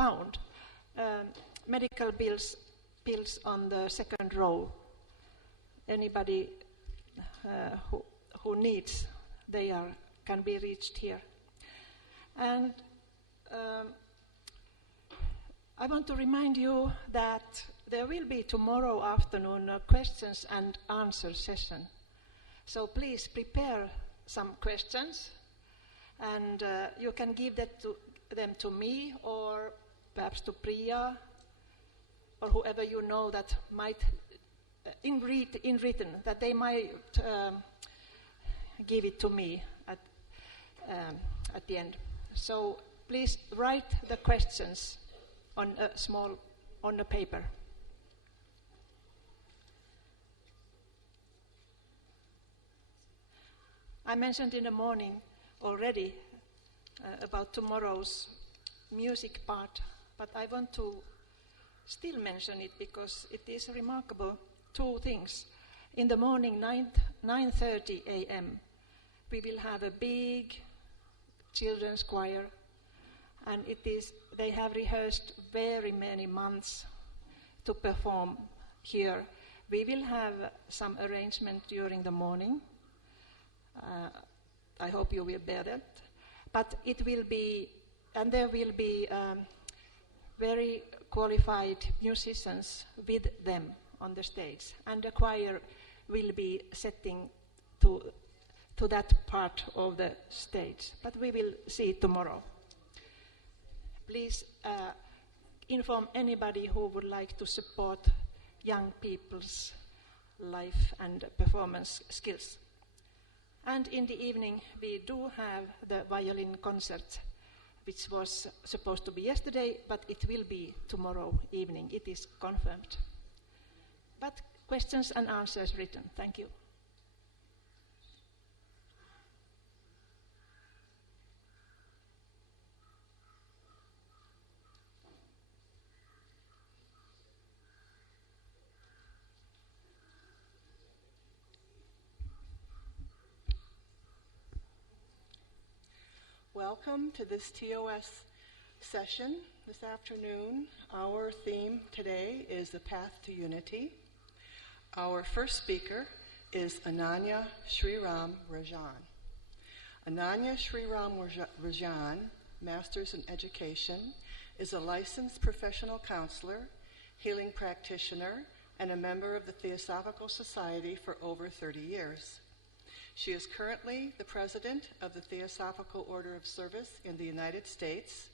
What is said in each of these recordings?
found. Medical bills on the second row. Anybody who needs, can be reached here. And I want to remind you that there will be tomorrow afternoon a questions and answer session. So please prepare some questions, and you can give them to me or perhaps to Priya or whoever you know that might, in written, that they might give it to me at the end. So please write the questions on a paper. I mentioned in the morning already about tomorrow's music part, but I want to still mention it because it is remarkable. Two things. In the morning, 9:30 a.m., we will have a big children's choir, and they have rehearsed very many months to perform here. We will have some arrangement during the morning. I hope you will bear that. But it will be, and there will be very qualified musicians with them on the stage, and the choir will be setting to that part of the stage. But we will see it tomorrow. Please inform anybody who would like to support young people's life and performance skills. And in the evening, we do have the violin concert, which was supposed to be yesterday, but it will be tomorrow evening. It is confirmed. But questions and answers written. Thank you. Welcome to this TOS session this afternoon. Our theme today is the path to unity. Our first speaker is Ananya Sriram Rajan. Ananya Sriram Rajan, Master's in Education, is a licensed professional counselor, healing practitioner, and a member of the Theosophical Society for over 30 years. She is currently the president of the Theosophical Order of Service in the United States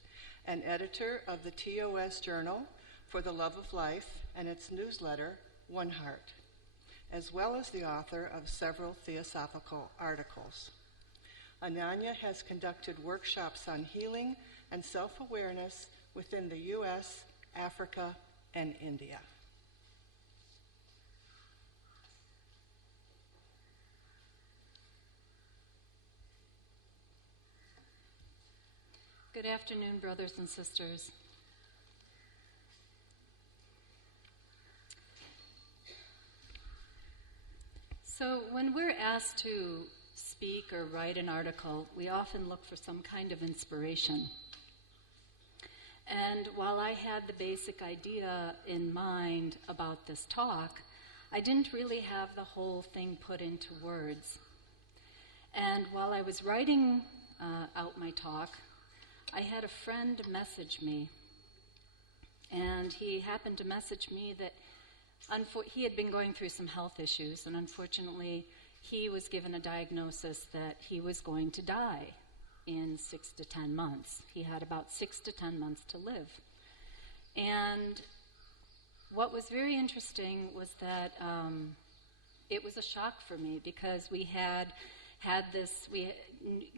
and editor of the TOS Journal for the Love of Life and its newsletter, One Heart, as well as the author of several Theosophical articles. Ananya has conducted workshops on healing and self-awareness within the U.S., Africa, and India. Good afternoon, brothers and sisters. So when we're asked to speak or write an article, we often look for some kind of inspiration. And while I had the basic idea in mind about this talk, I didn't really have the whole thing put into words. And while I was writing out my talk, I had a friend message me, and he happened to message me that he had been going through some health issues, and unfortunately he was given a diagnosis that he was going to die in 6 to 10 months. He had about 6 to 10 months to live. And what was very interesting was that it was a shock for me, because we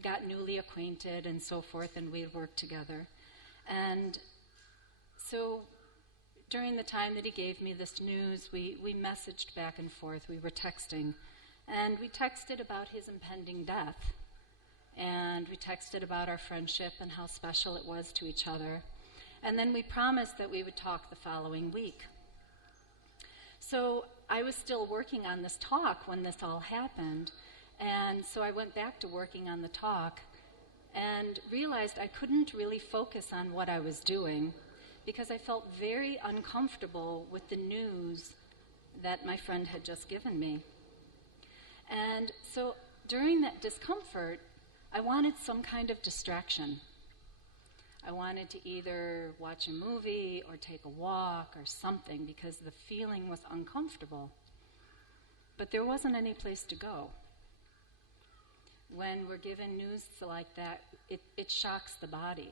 got newly acquainted and so forth, and we worked together. And so during the time that he gave me this news, we messaged back and forth. We were texting. And we texted about his impending death. And we texted about our friendship and how special it was to each other. And then we promised that we would talk the following week. So I was still working on this talk when this all happened. And so I went back to working on the talk and realized I couldn't really focus on what I was doing. because I felt very uncomfortable with the news that my friend had just given me. And so during that discomfort, I wanted some kind of distraction. I wanted to either watch a movie or take a walk or something because the feeling was uncomfortable. But there wasn't any place to go. When we're given news like that, it shocks the body.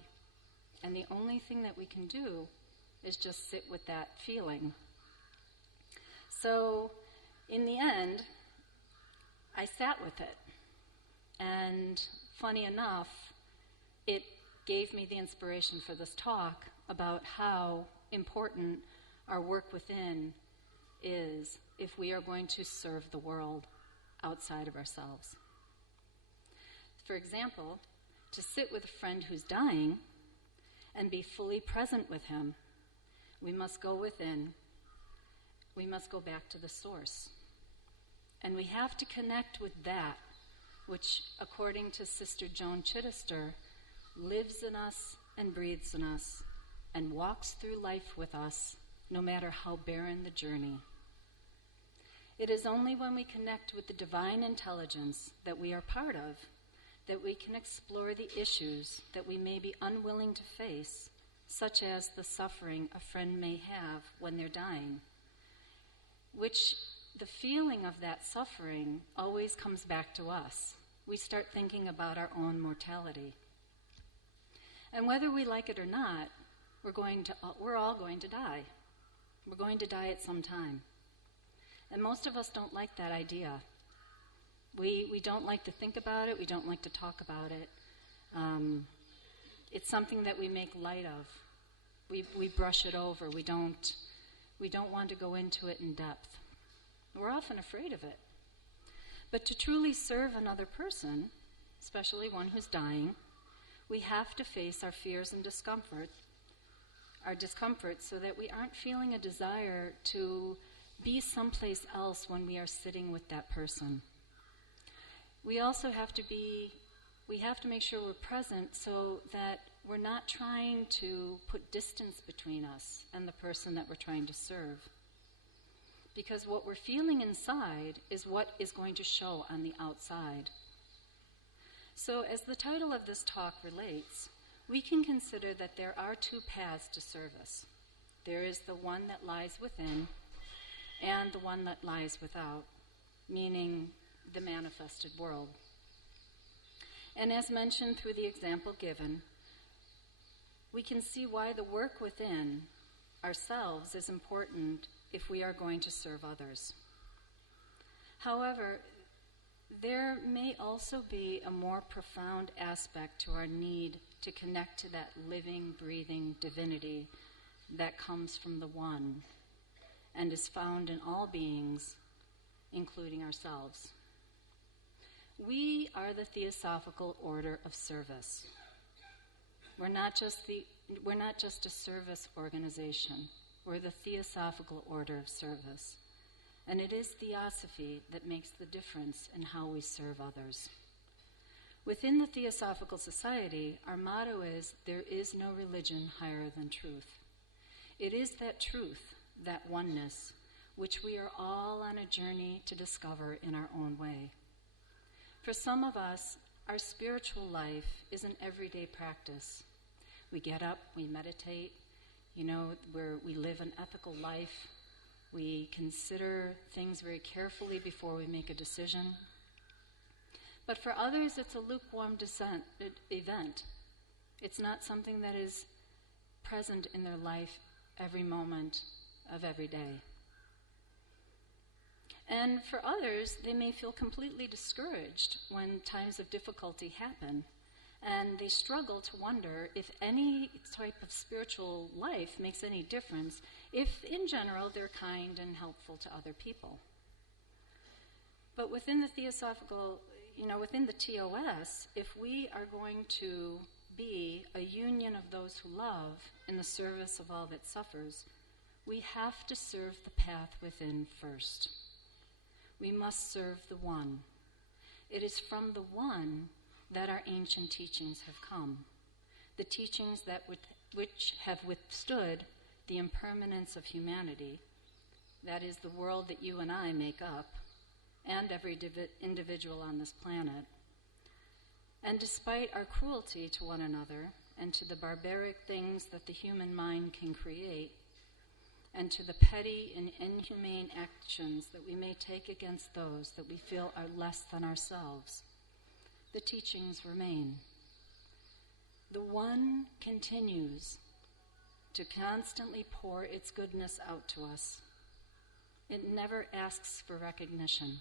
And the only thing that we can do is just sit with that feeling. So, in the end, I sat with it. And funny enough, it gave me the inspiration for this talk about how important our work within is if we are going to serve the world outside of ourselves. For example, to sit with a friend who's dying and be fully present with him, we must go within. We must go back to the source. And we have to connect with that which, according to Sister Joan Chittister, lives in us and breathes in us and walks through life with us, no matter how barren the journey. It is only when we connect with the divine intelligence that we are part of that we can explore the issues that we may be unwilling to face, such as the suffering a friend may have when they're dying, which the feeling of that suffering always comes back to us. We start thinking about our own mortality. And whether we like it or not, we're all going to die. We're going to die at some time. And most of us don't like that idea. We don't like to think about it. We don't like to talk about it. It's something that we make light of. We brush it over. We don't want to go into it in depth. We're often afraid of it. But to truly serve another person, especially one who's dying, we have to face our fears and discomfort so that we aren't feeling a desire to be someplace else when we are sitting with that person. We also have to make sure we're present so that we're not trying to put distance between us and the person that we're trying to serve. Because what we're feeling inside is what is going to show on the outside. So as the title of this talk relates, we can consider that there are two paths to service. There is the one that lies within and the one that lies without, meaning the manifested world. And as mentioned through the example given, we can see why the work within ourselves is important if we are going to serve others. However, there may also be a more profound aspect to our need to connect to that living, breathing divinity that comes from the One and is found in all beings, including ourselves. We are the Theosophical order of service. We're not just a service organization. We're the Theosophical order of service. And it is Theosophy that makes the difference in how we serve others. Within the Theosophical Society, our motto is, there is no religion higher than truth. It is that truth, that oneness, which we are all on a journey to discover in our own way. For some of us, our spiritual life is an everyday practice. We get up, we meditate, we live an ethical life. We consider things very carefully before we make a decision. But for others, it's a lukewarm event. It's not something that is present in their life every moment of every day. And for others, they may feel completely discouraged when times of difficulty happen, and they struggle to wonder if any type of spiritual life makes any difference if, in general, they're kind and helpful to other people. But within the Theosophical, within the TOS, if we are going to be a union of those who love in the service of all that suffers, we have to serve the path within first. We must serve the One. It is from the One that our ancient teachings have come, the teachings which have withstood the impermanence of humanity, that is, the world that you and I make up, and every individual on this planet. And despite our cruelty to one another, and to the barbaric things that the human mind can create, and to the petty and inhumane actions that we may take against those that we feel are less than ourselves, the teachings remain. The One continues to constantly pour its goodness out to us. It never asks for recognition.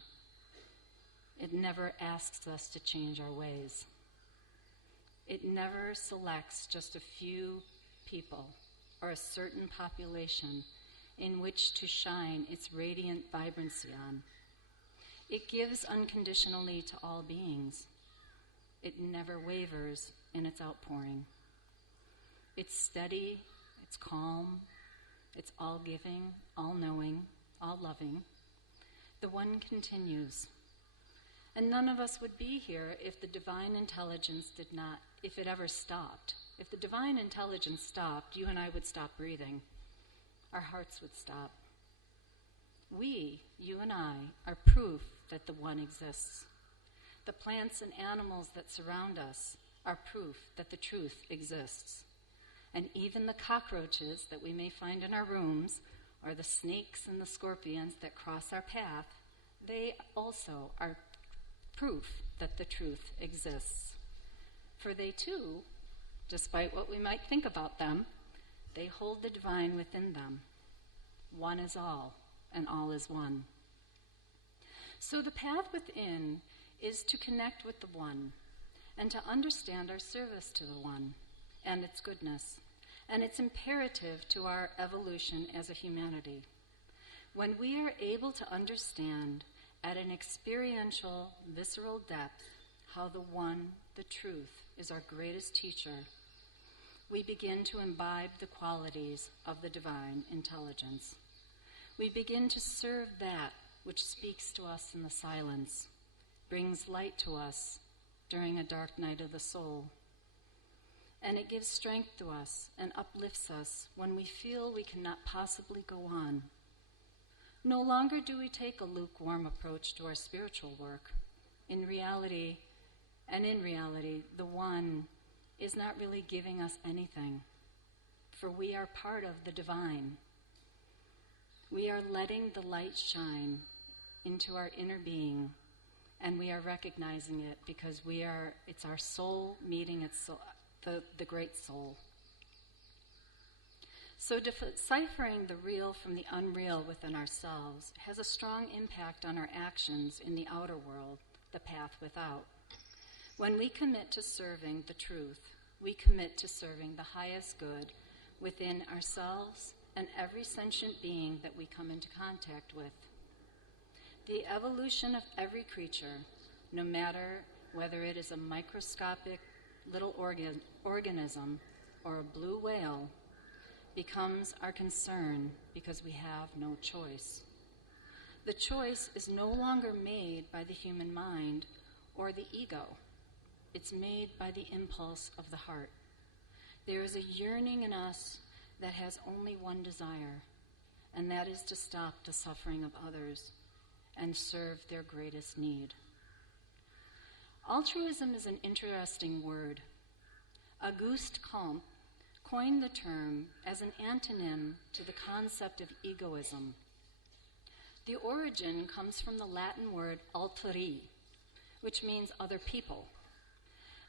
It never asks us to change our ways. It never selects just a few people or a certain population in which to shine its radiant vibrancy on. It gives unconditionally to all beings. It never wavers in its outpouring. It's steady, it's calm, it's all-giving, all-knowing, all-loving. The One continues. And none of us would be here if the divine intelligence did not, if it ever stopped. If the divine intelligence stopped, you and I would stop breathing. Our hearts would stop. We, you and I, are proof that the One exists. The plants and animals that surround us are proof that the truth exists. And even the cockroaches that we may find in our rooms, or the snakes and the scorpions that cross our path, they also are proof that the truth exists. For they too, despite what we might think about them, they hold the divine within them. One is all, and all is one. So the path within is to connect with the One, and to understand our service to the One, and its goodness, and its imperative to our evolution as a humanity. When we are able to understand at an experiential, visceral depth how the One, the truth, is our greatest teacher, we begin to imbibe the qualities of the divine intelligence. We begin to serve that which speaks to us in the silence, brings light to us during a dark night of the soul. And it gives strength to us and uplifts us when we feel we cannot possibly go on. No longer do we take a lukewarm approach to our spiritual work. In reality, the One is not really giving us anything, for we are part of the divine. We are letting the light shine into our inner being, and we are recognizing it because it's our soul meeting its soul, the great soul. So deciphering the real from the unreal within ourselves has a strong impact on our actions in the outer world, the path without. When we commit to serving the truth, we commit to serving the highest good within ourselves and every sentient being that we come into contact with. The evolution of every creature, no matter whether it is a microscopic little organism or a blue whale, becomes our concern because we have no choice. The choice is no longer made by the human mind or the ego. It's made by the impulse of the heart. There is a yearning in us that has only one desire, and that is to stop the suffering of others and serve their greatest need. Altruism is an interesting word. Auguste Comte coined the term as an antonym to the concept of egoism. The origin comes from the Latin word alteri, which means other people.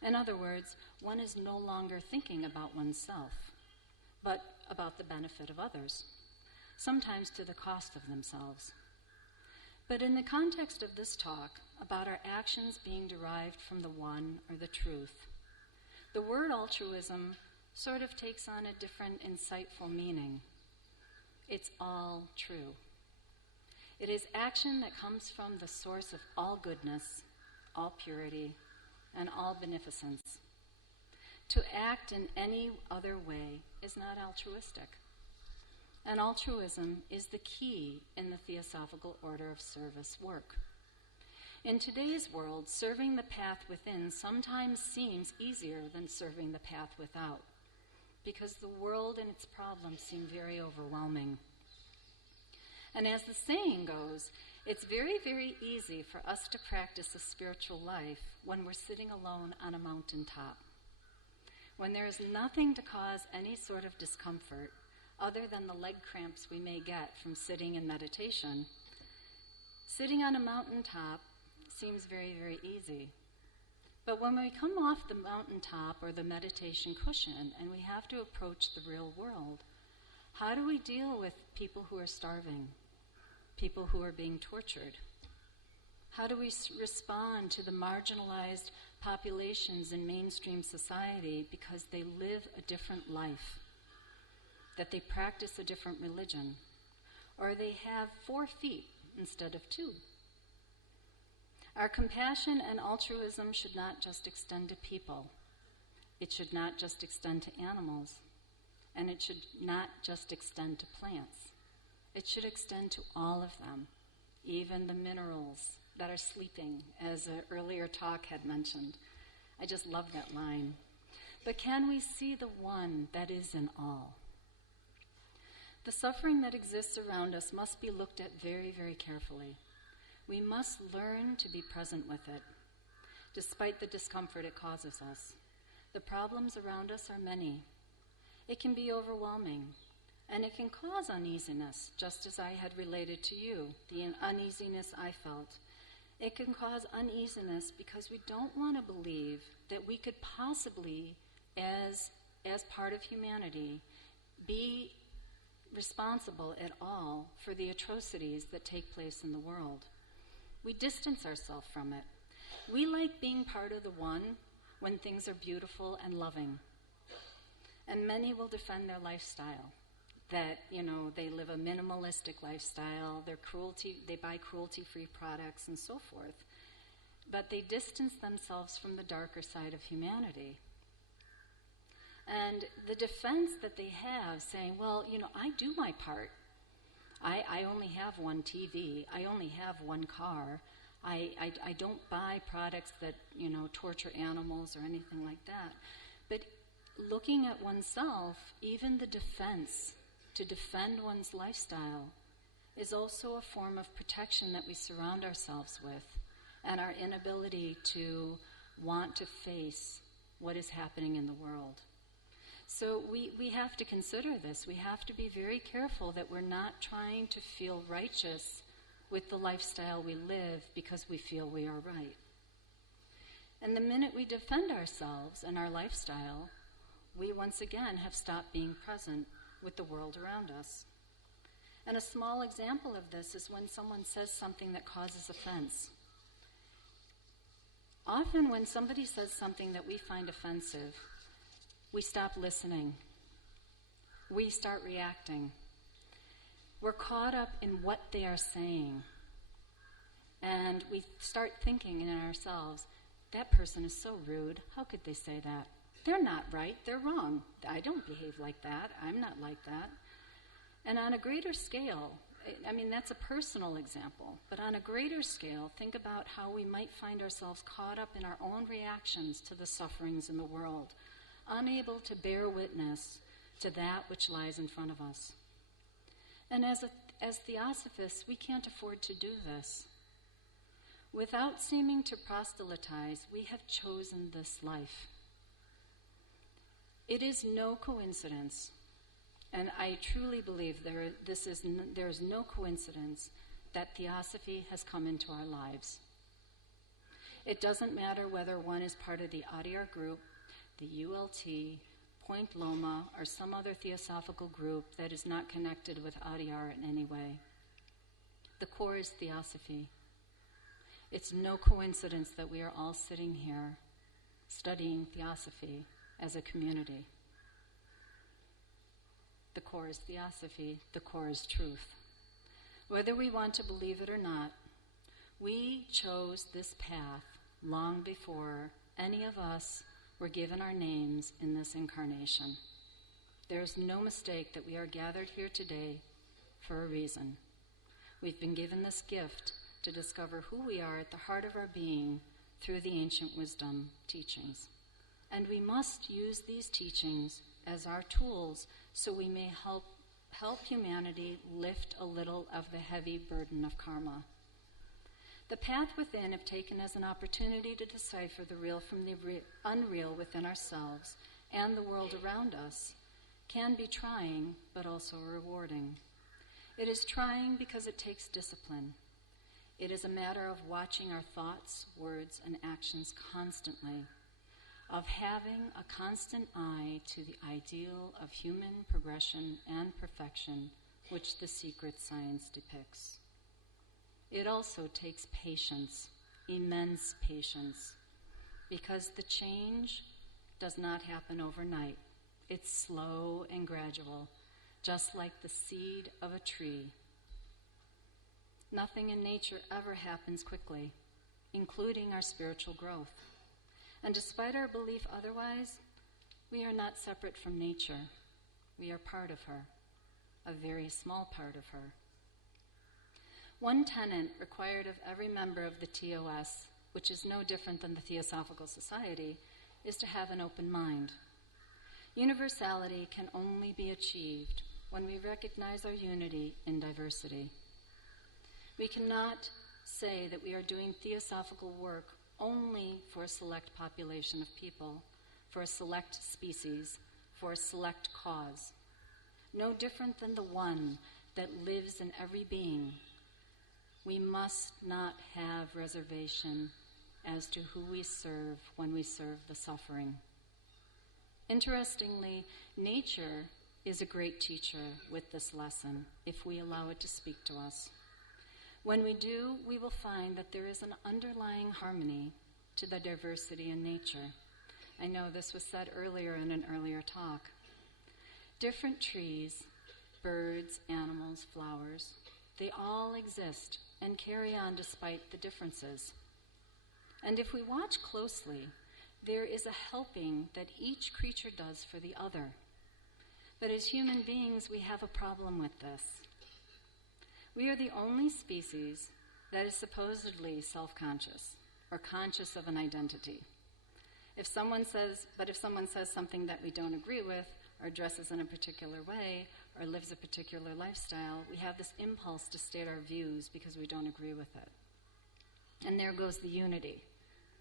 In other words, one is no longer thinking about oneself, but about the benefit of others, sometimes to the cost of themselves. But in the context of this talk, about our actions being derived from the One or the truth, the word altruism sort of takes on a different, insightful meaning. It's all true. It is action that comes from the source of all goodness, all purity, and all beneficence. To act in any other way is not altruistic. And altruism is the key in the Theosophical order of service work. In today's world, serving the path within sometimes seems easier than serving the path without, because the world and its problems seem very overwhelming. And as the saying goes, it's very, very easy for us to practice a spiritual life when we're sitting alone on a mountaintop, when there is nothing to cause any sort of discomfort other than the leg cramps we may get from sitting in meditation. Sitting on a mountaintop seems very, very easy. But when we come off the mountaintop or the meditation cushion and we have to approach the real world, how do we deal with people who are starving, people who are being tortured? How do we respond to the marginalized populations in mainstream society because they live a different life, that they practice a different religion, or they have 4 feet instead of 2? Our compassion and altruism should not just extend to people. It should not just extend to animals. And it should not just extend to plants. It should extend to all of them, even the minerals that are sleeping, as an earlier talk had mentioned. I just love that line. But can we see the one that is in all? The suffering that exists around us must be looked at very, very carefully. We must learn to be present with it, despite the discomfort it causes us. The problems around us are many. It can be overwhelming, and it can cause uneasiness, just as I had related to you, the uneasiness I felt. It can cause uneasiness because we don't want to believe that we could possibly, as part of humanity, be responsible at all for the atrocities that take place in the world. We distance ourselves from it. We like being part of the one when things are beautiful and loving. And many will defend their lifestyle, that, they live a minimalistic lifestyle, they buy cruelty-free products and so forth. But they distance themselves from the darker side of humanity. And the defense that they have, saying, well, I do my part. I only have one TV. I only have one car. I don't buy products that, torture animals or anything like that. But looking at oneself, even the defense, to defend one's lifestyle, is also a form of protection that we surround ourselves with, and our inability to want to face what is happening in the world. So we have to consider this. We have to be very careful that we're not trying to feel righteous with the lifestyle we live because we feel we are right. And the minute we defend ourselves and our lifestyle, we once again have stopped being present with the world around us. And a small example of this is when someone says something that causes offense. Often when somebody says something that we find offensive, we stop listening. We start reacting. We're caught up in what they are saying. And we start thinking in ourselves, that person is so rude. How could they say that? They're not right. They're wrong. I don't behave like that. I'm not like that. And on a greater scale, that's a personal example, but on a greater scale, think about how we might find ourselves caught up in our own reactions to the sufferings in the world, unable to bear witness to that which lies in front of us. And as Theosophists, we can't afford to do this. Without seeming to proselytize, we have chosen this life. It is no coincidence, and I truly believe there is no coincidence that Theosophy has come into our lives. It doesn't matter whether one is part of the Adyar group, the ULT, Point Loma, or some other Theosophical group that is not connected with Adyar in any way. The core is Theosophy. It's no coincidence that we are all sitting here studying Theosophy as a community. The core is Theosophy. The core is truth. Whether we want to believe it or not, we chose this path long before any of us were given our names in this incarnation. There is no mistake that we are gathered here today for a reason. We've been given this gift to discover who we are at the heart of our being through the ancient wisdom teachings. And we must use these teachings as our tools so we may help humanity lift a little of the heavy burden of karma. The path within, if taken as an opportunity to decipher the real from the unreal within ourselves and the world around us, can be trying but also rewarding. It is trying because it takes discipline. It is a matter of watching our thoughts, words, and actions constantly, of having a constant eye to the ideal of human progression and perfection, which the secret science depicts. It also takes patience, immense patience, because the change does not happen overnight. It's slow and gradual, just like the seed of a tree. Nothing in nature ever happens quickly, including our spiritual growth. And despite our belief otherwise, we are not separate from nature. We are part of her, a very small part of her. One tenet required of every member of the TOS, which is no different than the Theosophical Society, is to have an open mind. Universality can only be achieved when we recognize our unity in diversity. We cannot say that we are doing theosophical work only for a select population of people, for a select species, for a select cause. No different than the one that lives in every being. We must not have reservation as to who we serve when we serve the suffering. Interestingly, nature is a great teacher with this lesson, if we allow it to speak to us. When we do, we will find that there is an underlying harmony to the diversity in nature. I know this was said earlier in an earlier talk. Different trees, birds, animals, flowers, they all exist and carry on despite the differences. And if we watch closely, there is a helping that each creature does for the other. But as human beings, we have a problem with this. We are the only species that is supposedly self-conscious or conscious of an identity. If someone says something that we don't agree with, or dresses in a particular way, or lives a particular lifestyle, we have this impulse to state our views because we don't agree with it. And there goes the unity.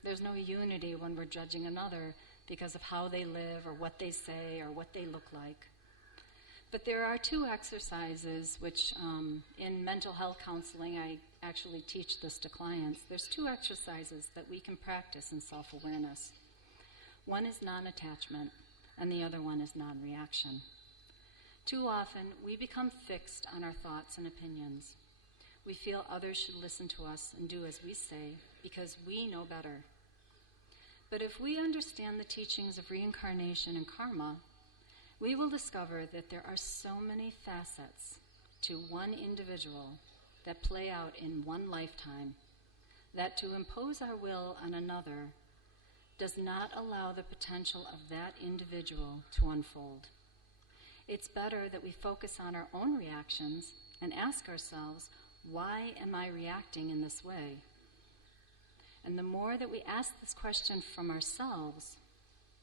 There's no unity when we're judging another because of how they live or what they say or what they look like. But there are two exercises which in mental health counseling, I actually teach this to clients. There's two exercises that we can practice in self-awareness. One is non-attachment, and the other one is non-reaction. Too often, we become fixed on our thoughts and opinions. We feel others should listen to us and do as we say because we know better. But if we understand the teachings of reincarnation and karma, we will discover that there are so many facets to one individual that play out in one lifetime, that to impose our will on another does not allow the potential of that individual to unfold. It's better that we focus on our own reactions and ask ourselves, why am I reacting in this way? And the more that we ask this question from ourselves,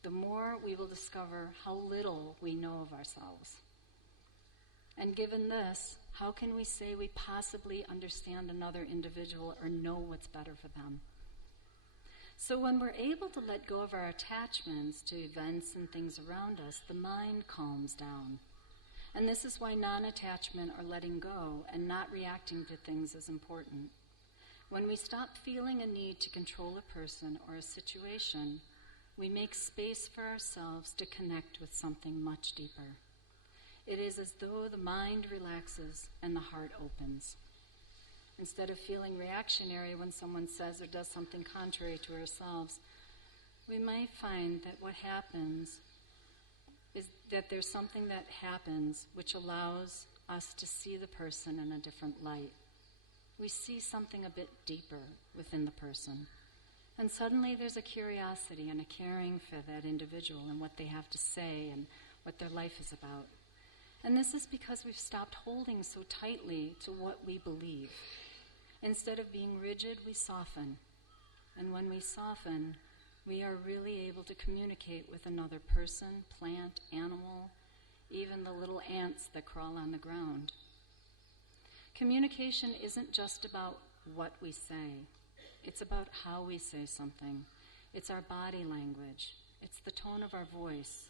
the more we will discover how little we know of ourselves. And given this, how can we say we possibly understand another individual or know what's better for them? So when we're able to let go of our attachments to events and things around us, the mind calms down. And this is why non-attachment or letting go and not reacting to things is important. When we stop feeling a need to control a person or a situation, we make space for ourselves to connect with something much deeper. It is as though the mind relaxes and the heart opens. Instead of feeling reactionary when someone says or does something contrary to ourselves, we might find that what happens is that there's something that happens which allows us to see the person in a different light. We see something a bit deeper within the person. And suddenly there's a curiosity and a caring for that individual and what they have to say and what their life is about. And this is because we've stopped holding so tightly to what we believe. Instead of being rigid, we soften. And when we soften, we are really able to communicate with another person, plant, animal, even the little ants that crawl on the ground. Communication isn't just about what we say. It's about how we say something. It's our body language. It's the tone of our voice.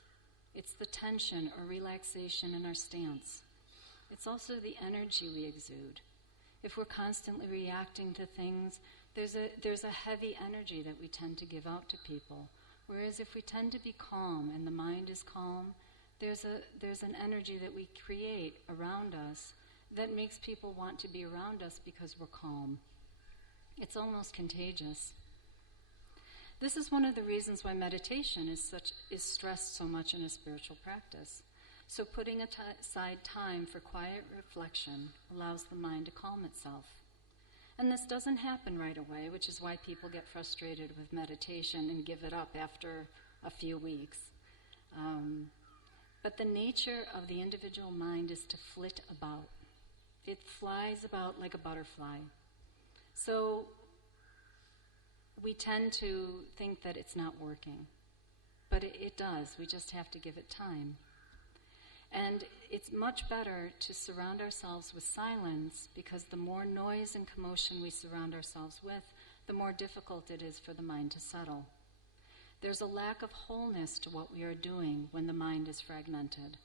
It's the tension or relaxation in our stance. It's also the energy we exude. If we're constantly reacting to things, there's a heavy energy that we tend to give out to people. Whereas if we tend to be calm and the mind is calm, there's an energy that we create around us that makes people want to be around us because we're calm. It's almost contagious. This is one of the reasons why meditation is stressed so much in a spiritual practice. So putting aside time for quiet reflection allows the mind to calm itself. And this doesn't happen right away, which is why people get frustrated with meditation and give it up after a few weeks. But the nature of the individual mind is to flit about. It flies about like a butterfly. So we tend to think that it's not working. But it does. We just have to give it time. And it's much better to surround ourselves with silence, because the more noise and commotion we surround ourselves with, the more difficult it is for the mind to settle. There's a lack of wholeness to what we are doing when the mind is fragmented.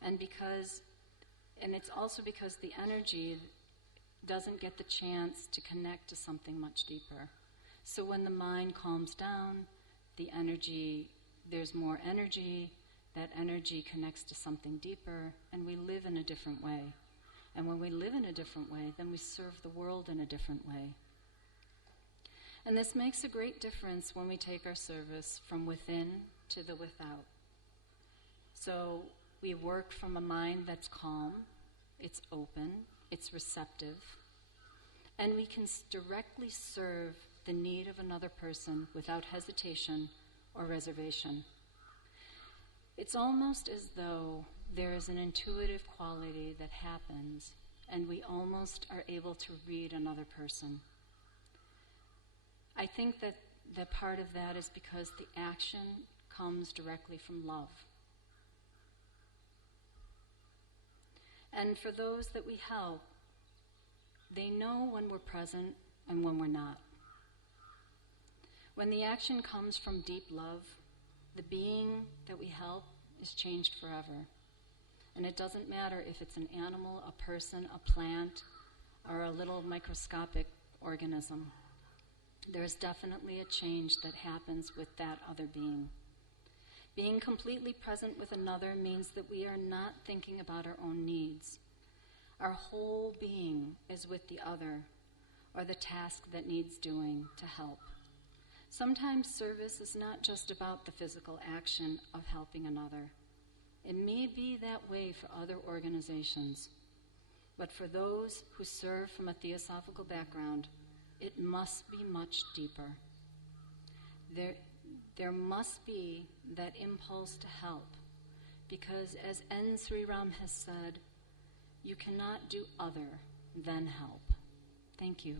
And it's also because the energy doesn't get the chance to connect to something much deeper. So when the mind calms down, there's more energy. That energy connects to something deeper, and we live in a different way. And when we live in a different way, then we serve the world in a different way. And this makes a great difference when we take our service from within to the without. So we work from a mind that's calm, it's open, it's receptive, and we can directly serve the need of another person without hesitation or reservation. It's almost as though there is an intuitive quality that happens, and we almost are able to read another person. I think that part of that is because the action comes directly from love. And for those that we help, they know when we're present and when we're not. When the action comes from deep love, the being that we help is changed forever. And it doesn't matter if it's an animal, a person, a plant, or a little microscopic organism. There's definitely a change that happens with that other being. Being completely present with another means that we are not thinking about our own needs. Our whole being is with the other, or the task that needs doing to help. Sometimes service is not just about the physical action of helping another. It may be that way for other organizations, but for those who serve from a theosophical background, it must be much deeper. There must be that impulse to help, because as N. Sri Ram has said, you cannot do other than help. Thank you.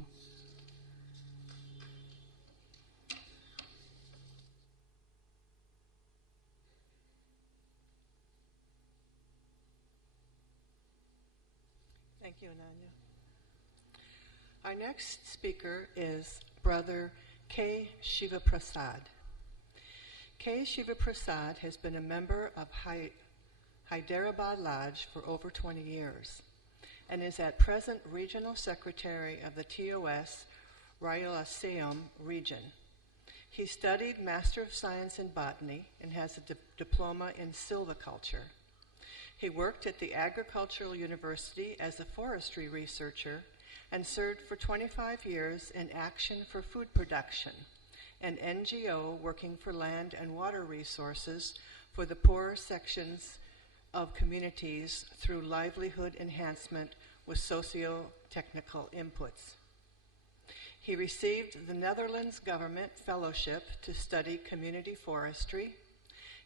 Thank you, Ananya. Our next speaker is Brother K. Sivaprasad. K. Sivaprasad has been a member of Hyderabad Lodge for over 20 years and is at present Regional Secretary of the TOS Rayalaseum region. He studied Master of Science in Botany and has a diploma in silviculture. He worked at the Agricultural University as a forestry researcher and served for 25 years in Action for Food Production, an NGO working for land and water resources for the poorer sections of communities through livelihood enhancement with socio-technical inputs. He received the Netherlands Government Fellowship to study community forestry.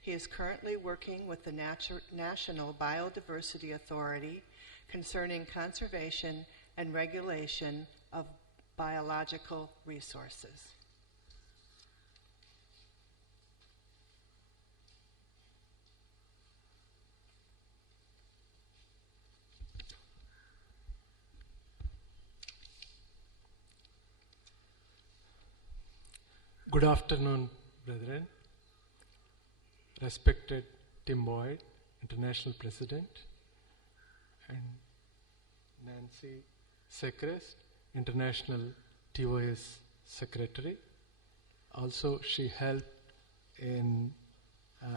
He is currently working with the National Biodiversity Authority concerning conservation and regulation of biological resources. Good afternoon, brethren. Respected Tim Boyd, International President, and Nancy Secrest, International TOS Secretary. Also, she helped in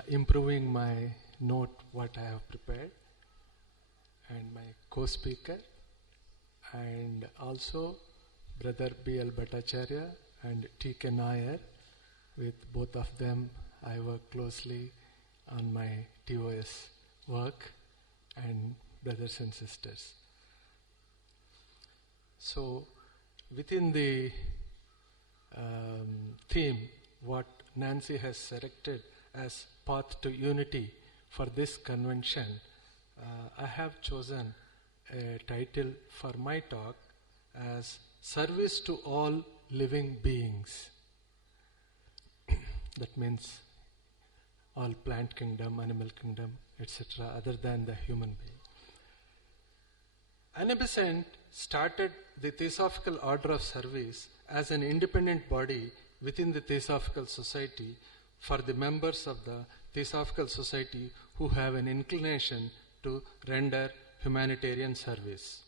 improving my note, what I have prepared, and my co-speaker, and also Brother B.L. Bhattacharya and T.K. Nair. With both of them, I work closely on my TOS work, and brothers and sisters. So, within the theme, what Nancy has selected as Path to Unity for this convention, I have chosen a title for my talk as Service to All Living Beings. That means all plant kingdom, animal kingdom, etc., other than the human being. Anna Besant started the Theosophical Order of Service as an independent body within the Theosophical Society for the members of the Theosophical Society who have an inclination to render humanitarian service.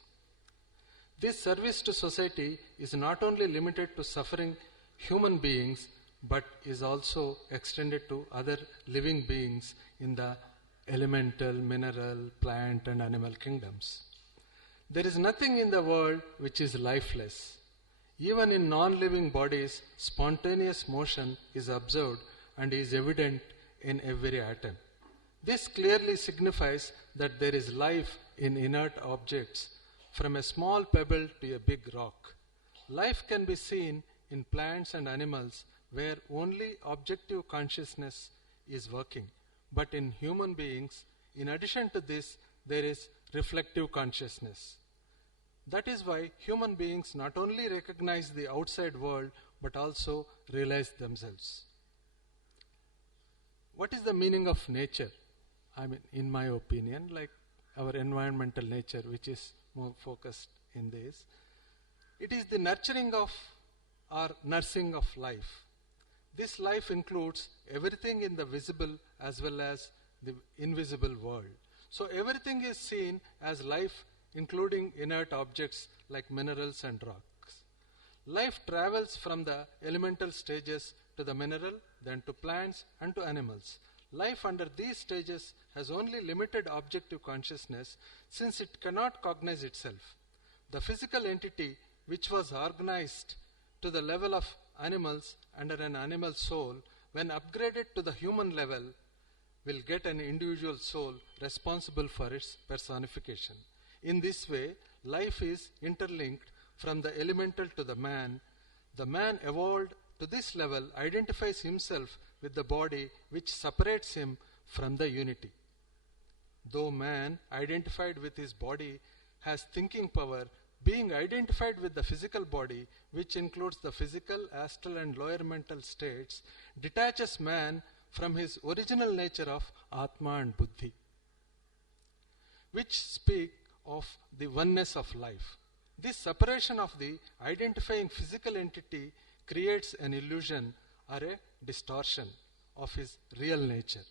This service to society is not only limited to suffering human beings, but is also extended to other living beings in the elemental, mineral, plant and animal kingdoms. There is nothing in the world which is lifeless. Even in non-living bodies, spontaneous motion is observed and is evident in every atom. This clearly signifies that there is life in inert objects, from a small pebble to a big rock. Life can be seen in plants and animals where only objective consciousness is working. But in human beings, in addition to this, there is reflective consciousness. That is why human beings not only recognize the outside world, but also realize themselves. What is the meaning of nature? I mean, in my opinion, like our environmental nature, which is more focused in this, it is the nurturing of or nursing of life. This life includes everything in the visible as well as the invisible world. So everything is seen as life, including inert objects like minerals and rocks. Life travels from the elemental stages to the mineral, then to plants and to animals. Life under these stages has only limited objective consciousness since it cannot cognize itself. The physical entity which was organized to the level of animals under an animal soul, when upgraded to the human level, will get an individual soul responsible for its personification. In this way, life is interlinked from the elemental to the man. The man evolved to this level identifies himself with the body which separates him from the unity. Though man, identified with his body, has thinking power, being identified with the physical body, which includes the physical, astral and lower mental states, detaches man from his original nature of Atma and Buddhi, which speak of the oneness of life. This separation of the identifying physical entity creates an illusion or a distortion of his real nature.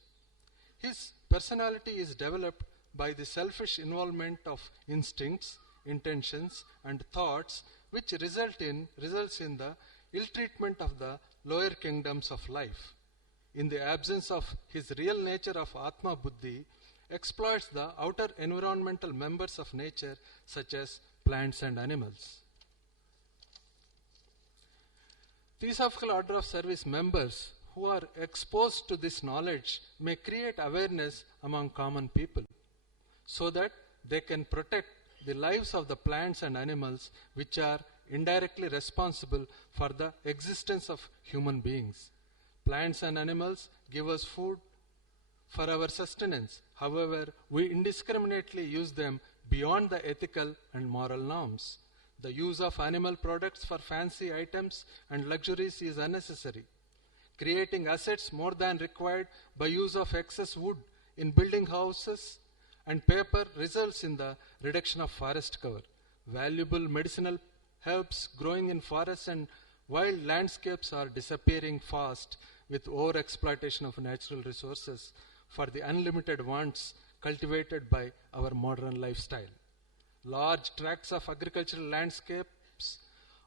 His personality is developed by the selfish involvement of instincts, intentions and thoughts, which results in the ill treatment of the lower kingdoms of life. In the absence of his real nature of Atma Buddhi, exploits the outer environmental members of nature such as plants and animals. Theosophical Order of Service members who are exposed to this knowledge may create awareness among common people so that they can protect the lives of the plants and animals which are indirectly responsible for the existence of human beings. Plants and animals give us food for our sustenance. However, we indiscriminately use them beyond the ethical and moral norms. The use of animal products for fancy items and luxuries is unnecessary. Creating assets more than required by use of excess wood in building houses and paper results in the reduction of forest cover. Valuable medicinal herbs growing in forests and Wild landscapes are disappearing fast with overexploitation of natural resources for the unlimited wants cultivated by our modern lifestyle. Large tracts of agricultural landscapes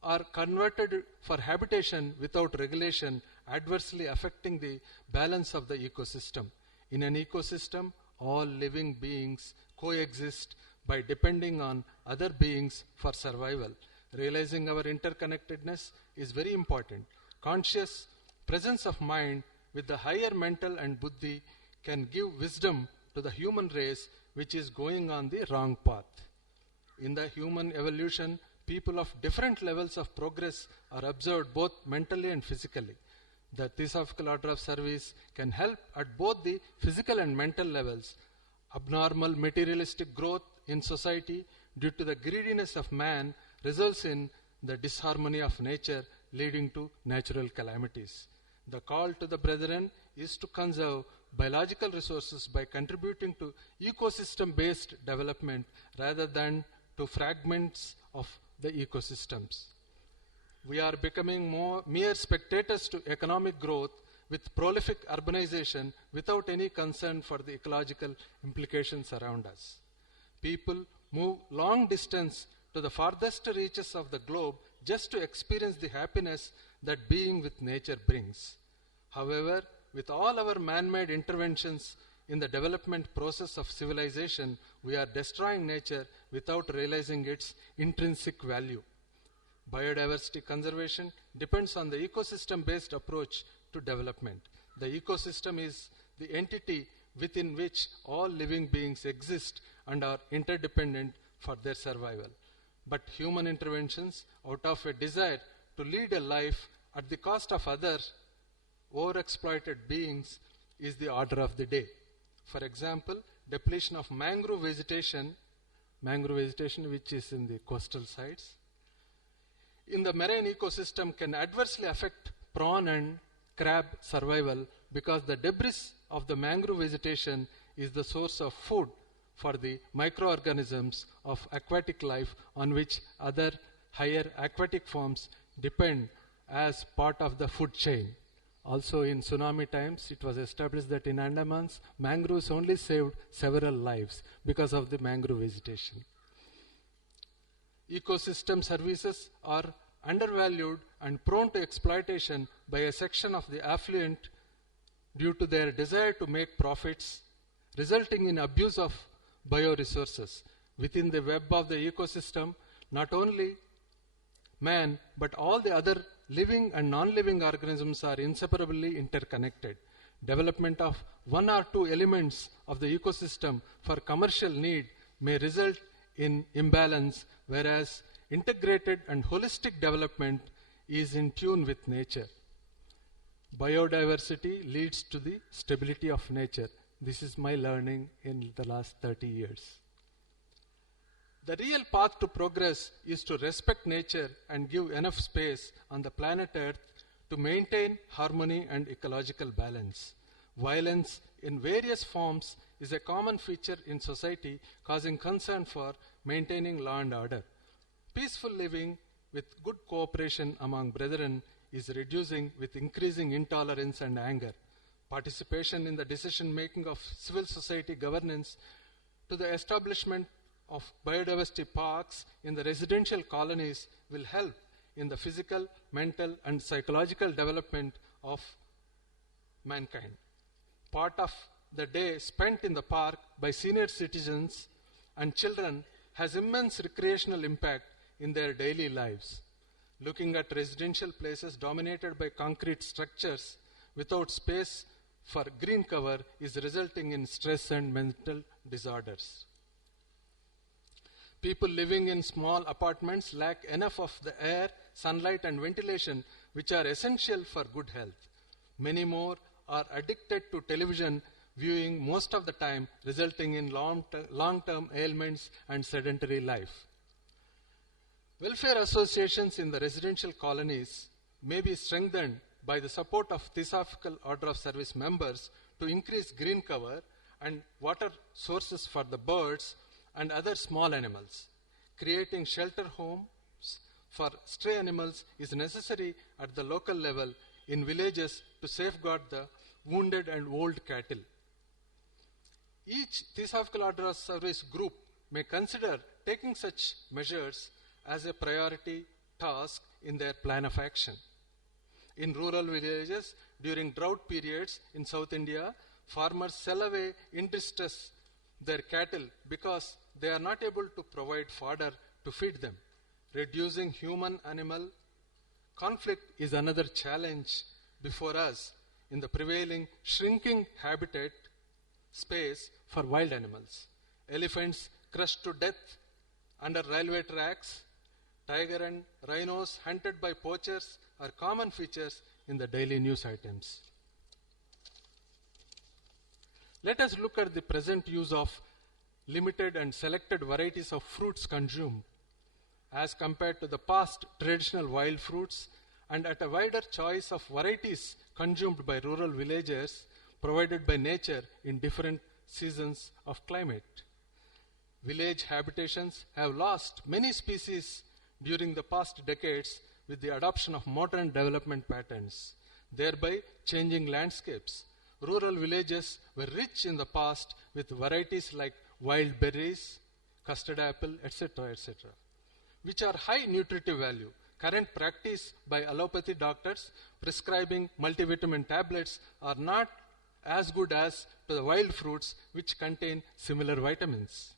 are converted for habitation without regulation, adversely affecting the balance of the ecosystem. In an ecosystem, all living beings coexist by depending on other beings for survival. Realizing our interconnectedness is very important. Conscious presence of mind with the higher mental and buddhi can give wisdom to the human race which is going on the wrong path. In the human evolution, people of different levels of progress are observed both mentally and physically. The Theosophical Order of Service can help at both the physical and mental levels. Abnormal materialistic growth in society due to the greediness of man results in the disharmony of nature, leading to natural calamities. The call to the brethren is to conserve biological resources by contributing to ecosystem-based development rather than to fragments of the ecosystems. We are becoming mere spectators to economic growth with prolific urbanization without any concern for the ecological implications around us. People move long distance to the farthest reaches of the globe just to experience the happiness that being with nature brings. However, with all our man-made interventions in the development process of civilization, we are destroying nature without realizing its intrinsic value. Biodiversity conservation depends on the ecosystem-based approach to development. The ecosystem is the entity within which all living beings exist and are interdependent for their survival. But human interventions, out of a desire to lead a life at the cost of others, overexploited beings, is the order of the day. For example, depletion of mangrove vegetation which is in the coastal sites, in the marine ecosystem can adversely affect prawn and crab survival because the debris of the mangrove vegetation is the source of food for the microorganisms of aquatic life on which other higher aquatic forms depend as part of the food chain. Also in tsunami times, it was established that in Andamans, mangroves only saved several lives because of the mangrove vegetation. Ecosystem services are undervalued and prone to exploitation by a section of the affluent due to their desire to make profits, resulting in abuse of bioresources. Within the web of the ecosystem, not only man, but all the other living and non-living organisms are inseparably interconnected. Development of one or two elements of the ecosystem for commercial need may result in imbalance, whereas integrated and holistic development is in tune with nature. Biodiversity leads to the stability of nature. This is my learning in the last 30 years. The real path to progress is to respect nature and give enough space on the planet Earth to maintain harmony and ecological balance. Violence in various forms is a common feature in society, causing concern for maintaining law and order. Peaceful living with good cooperation among brethren is reducing with increasing intolerance and anger. Participation in the decision-making of civil society governance to the establishment of biodiversity parks in the residential colonies will help in the physical, mental, and psychological development of mankind. Part of the day spent in the park by senior citizens and children has immense recreational impact in their daily lives. Looking at residential places dominated by concrete structures without space for green cover is resulting in stress and mental disorders. People living in small apartments lack enough of the air, sunlight, and ventilation which are essential for good health. Many more are addicted to television viewing most of the time, resulting in long-term ailments and sedentary life. Welfare associations in the residential colonies may be strengthened by the support of Theosophical Order of Service members to increase green cover and water sources for the birds and other small animals. Creating shelter homes for stray animals is necessary at the local level in villages to safeguard the wounded and old cattle. Each Theosophical Order of Service group may consider taking such measures as a priority task in their plan of action. In rural villages, during drought periods in South India, farmers sell away in distress their cattle because they are not able to provide fodder to feed them. Reducing human-animal conflict is another challenge before us in the prevailing shrinking habitat space for wild animals. Elephants crushed to death under railway tracks, tiger and rhinos hunted by poachers are common features in the daily news items. Let us look at the present use of limited and selected varieties of fruits consumed as compared to the past traditional wild fruits, and at a wider choice of varieties consumed by rural villagers provided by nature in different seasons of climate. Village habitations have lost many species during the past decades with the adoption of modern development patterns, thereby changing landscapes. Rural villages were rich in the past with varieties like wild berries, custard apple, etc., which are high nutritive value. Current practice by allopathy doctors prescribing multivitamin tablets are not as good as to the wild fruits which contain similar vitamins.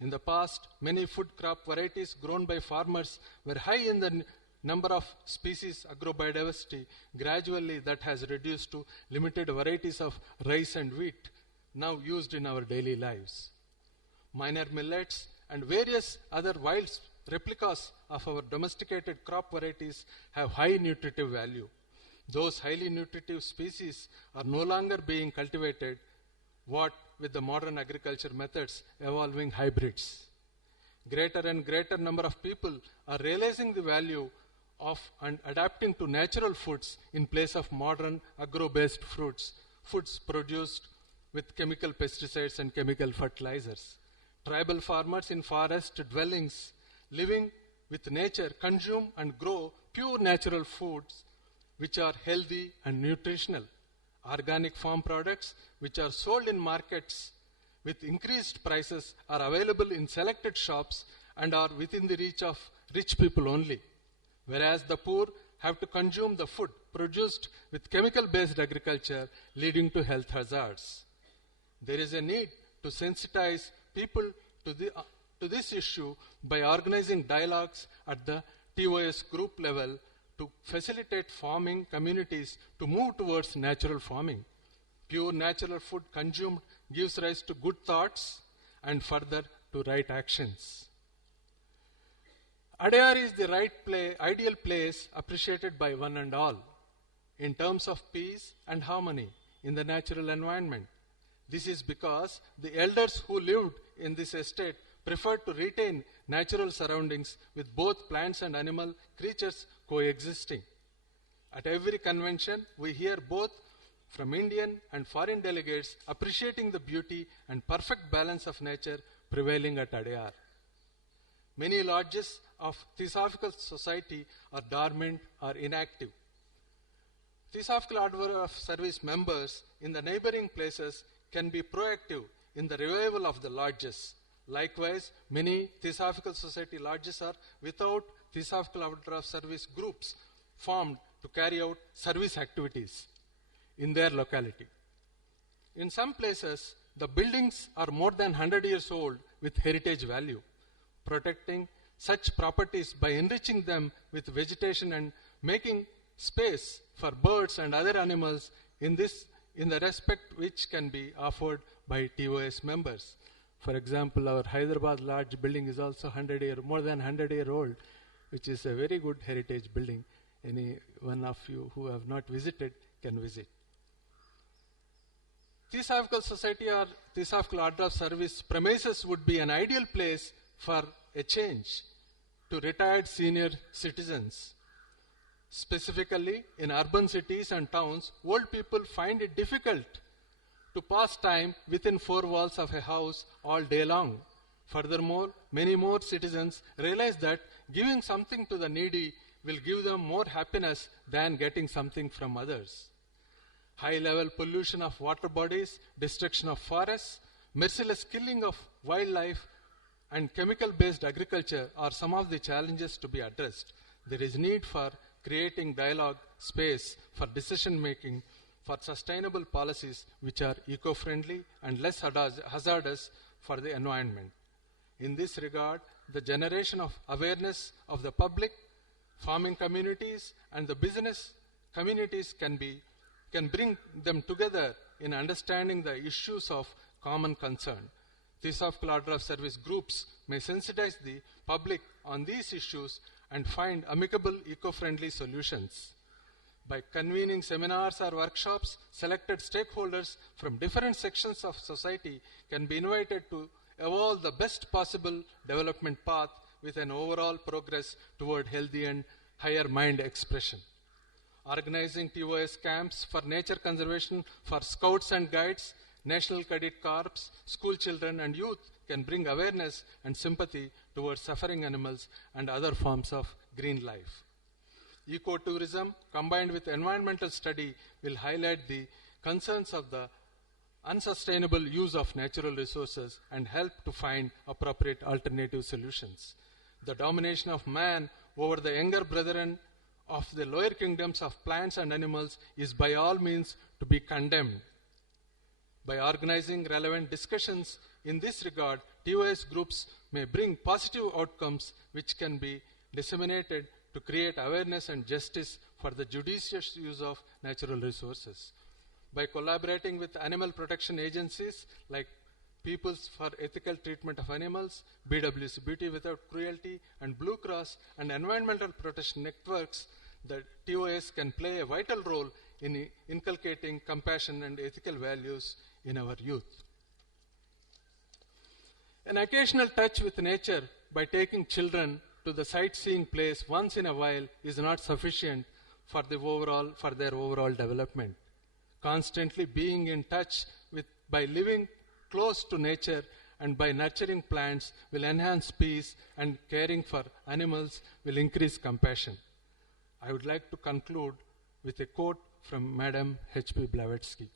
In the past, many food crop varieties grown by farmers were high in the number of species agrobiodiversity. Gradually, that has reduced to limited varieties of rice and wheat now used in our daily lives. Minor millets and various other wild replicas of our domesticated crop varieties have high nutritive value. Those highly nutritive species are no longer being cultivated, what with the modern agriculture methods evolving hybrids. Greater and greater number of people are realizing the value of and adapting to natural foods in place of modern agro-based foods produced with chemical pesticides and chemical fertilizers. Tribal farmers in forest dwellings living with nature consume and grow pure natural foods which are healthy and nutritional. Organic farm products which are sold in markets with increased prices are available in selected shops and are within the reach of rich people only, whereas the poor have to consume the food produced with chemical-based agriculture, leading to health hazards. There is a need to sensitize people to this issue by organizing dialogues at the TOS group level to facilitate farming communities to move towards natural farming. Pure natural food consumed gives rise to good thoughts and further to right actions. Adyar is the ideal place appreciated by one and all in terms of peace and harmony in the natural environment. This is because the elders who lived in this estate preferred to retain natural surroundings with both plants and animal creatures coexisting. At every convention, we hear both from Indian and foreign delegates appreciating the beauty and perfect balance of nature prevailing at Adyar. Many lodges of Theosophical Society are dormant or inactive. Theosophical Order of Service members in the neighboring places can be proactive in the revival of the lodges. Likewise, many Theosophical Society lodges are without Theosophical Order of Service groups formed to carry out service activities in their locality. In some places, the buildings are more than 100 years old with heritage value. Protecting such properties by enriching them with vegetation and making space for birds and other animals in the respect which can be offered by TOS members. For example, our Hyderabad Lodge building is also more than 100-year old, which is a very good heritage building. Any one of you who have not visited can visit. Theosophical Society or Theosophical Order of Service premises would be an ideal place for a change to retired senior citizens. Specifically, in urban cities and towns, old people find it difficult to pass time within four walls of a house all day long. Furthermore, many more citizens realize that giving something to the needy will give them more happiness than getting something from others. High-level pollution of water bodies, destruction of forests, merciless killing of wildlife, and chemical-based agriculture are some of the challenges to be addressed. There is need for creating dialogue space for decision-making for sustainable policies which are eco-friendly and less hazardous for the environment. In this regard, the generation of awareness of the public, farming communities, and the business communities can bring them together in understanding the issues of common concern. Theosophical Order of Service groups may sensitize the public on these issues and find amicable, eco-friendly solutions. By convening seminars or workshops, selected stakeholders from different sections of society can be invited to evolve the best possible development path with an overall progress toward healthy and higher mind expression. Organizing TOS camps for nature conservation for scouts and guides, National Cadet Corps, school children and youth can bring awareness and sympathy towards suffering animals and other forms of green life. Ecotourism combined with environmental study will highlight the concerns of the unsustainable use of natural resources and help to find appropriate alternative solutions. The domination of man over the younger brethren of the lower kingdoms of plants and animals is by all means to be condemned. By organizing relevant discussions in this regard, TOS groups may bring positive outcomes which can be disseminated to create awareness and justice for the judicious use of natural resources. By collaborating with animal protection agencies like Peoples for Ethical Treatment of Animals, BWC Beauty Without Cruelty, and Blue Cross and environmental protection networks, the TOS can play a vital role in inculcating compassion and ethical values in our youth. An occasional touch with nature by taking children to the sightseeing place once in a while is not sufficient for their overall development. Constantly being in touch by living close to nature and by nurturing plants will enhance peace, and caring for animals will increase compassion. I would like to conclude with a quote from Madam H.P. Blavatsky.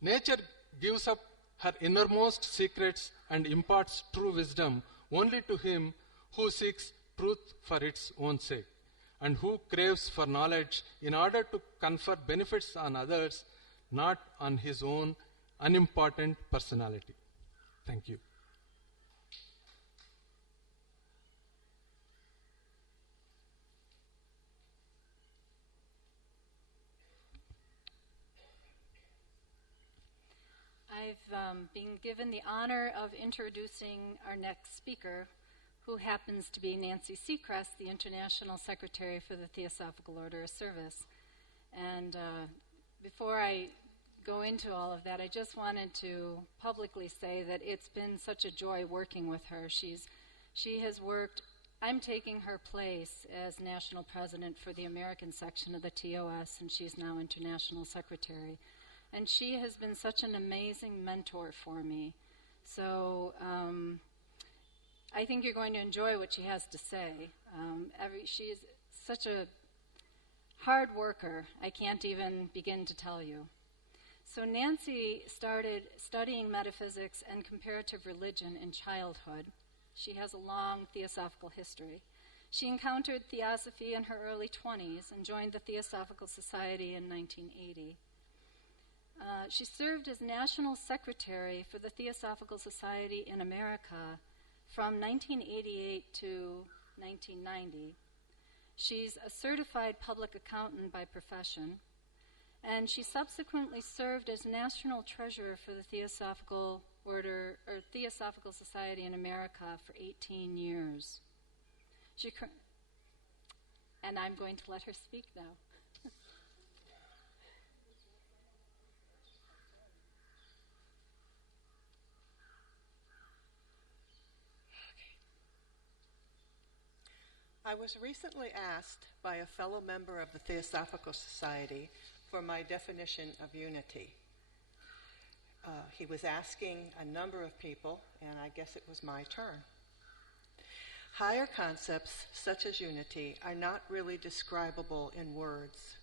Nature gives up her innermost secrets and imparts true wisdom only to him who seeks truth for its own sake, and who craves for knowledge in order to confer benefits on others, not on his own unimportant personality. Thank you. I've been given the honor of introducing our next speaker, who happens to be Nancy Secrest, the International Secretary for the Theosophical Order of Service. And before I go into all of that, I just wanted to publicly say that it's been such a joy working with her. She has worked, I'm taking her place as National President for the American section of the TOS, and she's now International Secretary. And she has been such an amazing mentor for me. So I think you're going to enjoy what she has to say. She is such a hard worker, I can't even begin to tell you. So Nancy started studying metaphysics and comparative religion in childhood. She has a long theosophical history. She encountered theosophy in her early 20s and joined the Theosophical Society in 1980. She served as National Secretary for the Theosophical Society in America from 1988 to 1990. She's a certified public accountant by profession, and she subsequently served as National Treasurer for the Theosophical Order, or Theosophical Society in America for 18 years. And I'm going to let her speak now. I was recently asked by a fellow member of the Theosophical Society for my definition of unity. he was asking a number of people, and I guess it was my turn. Higher concepts, such as unity, are not really describable in words,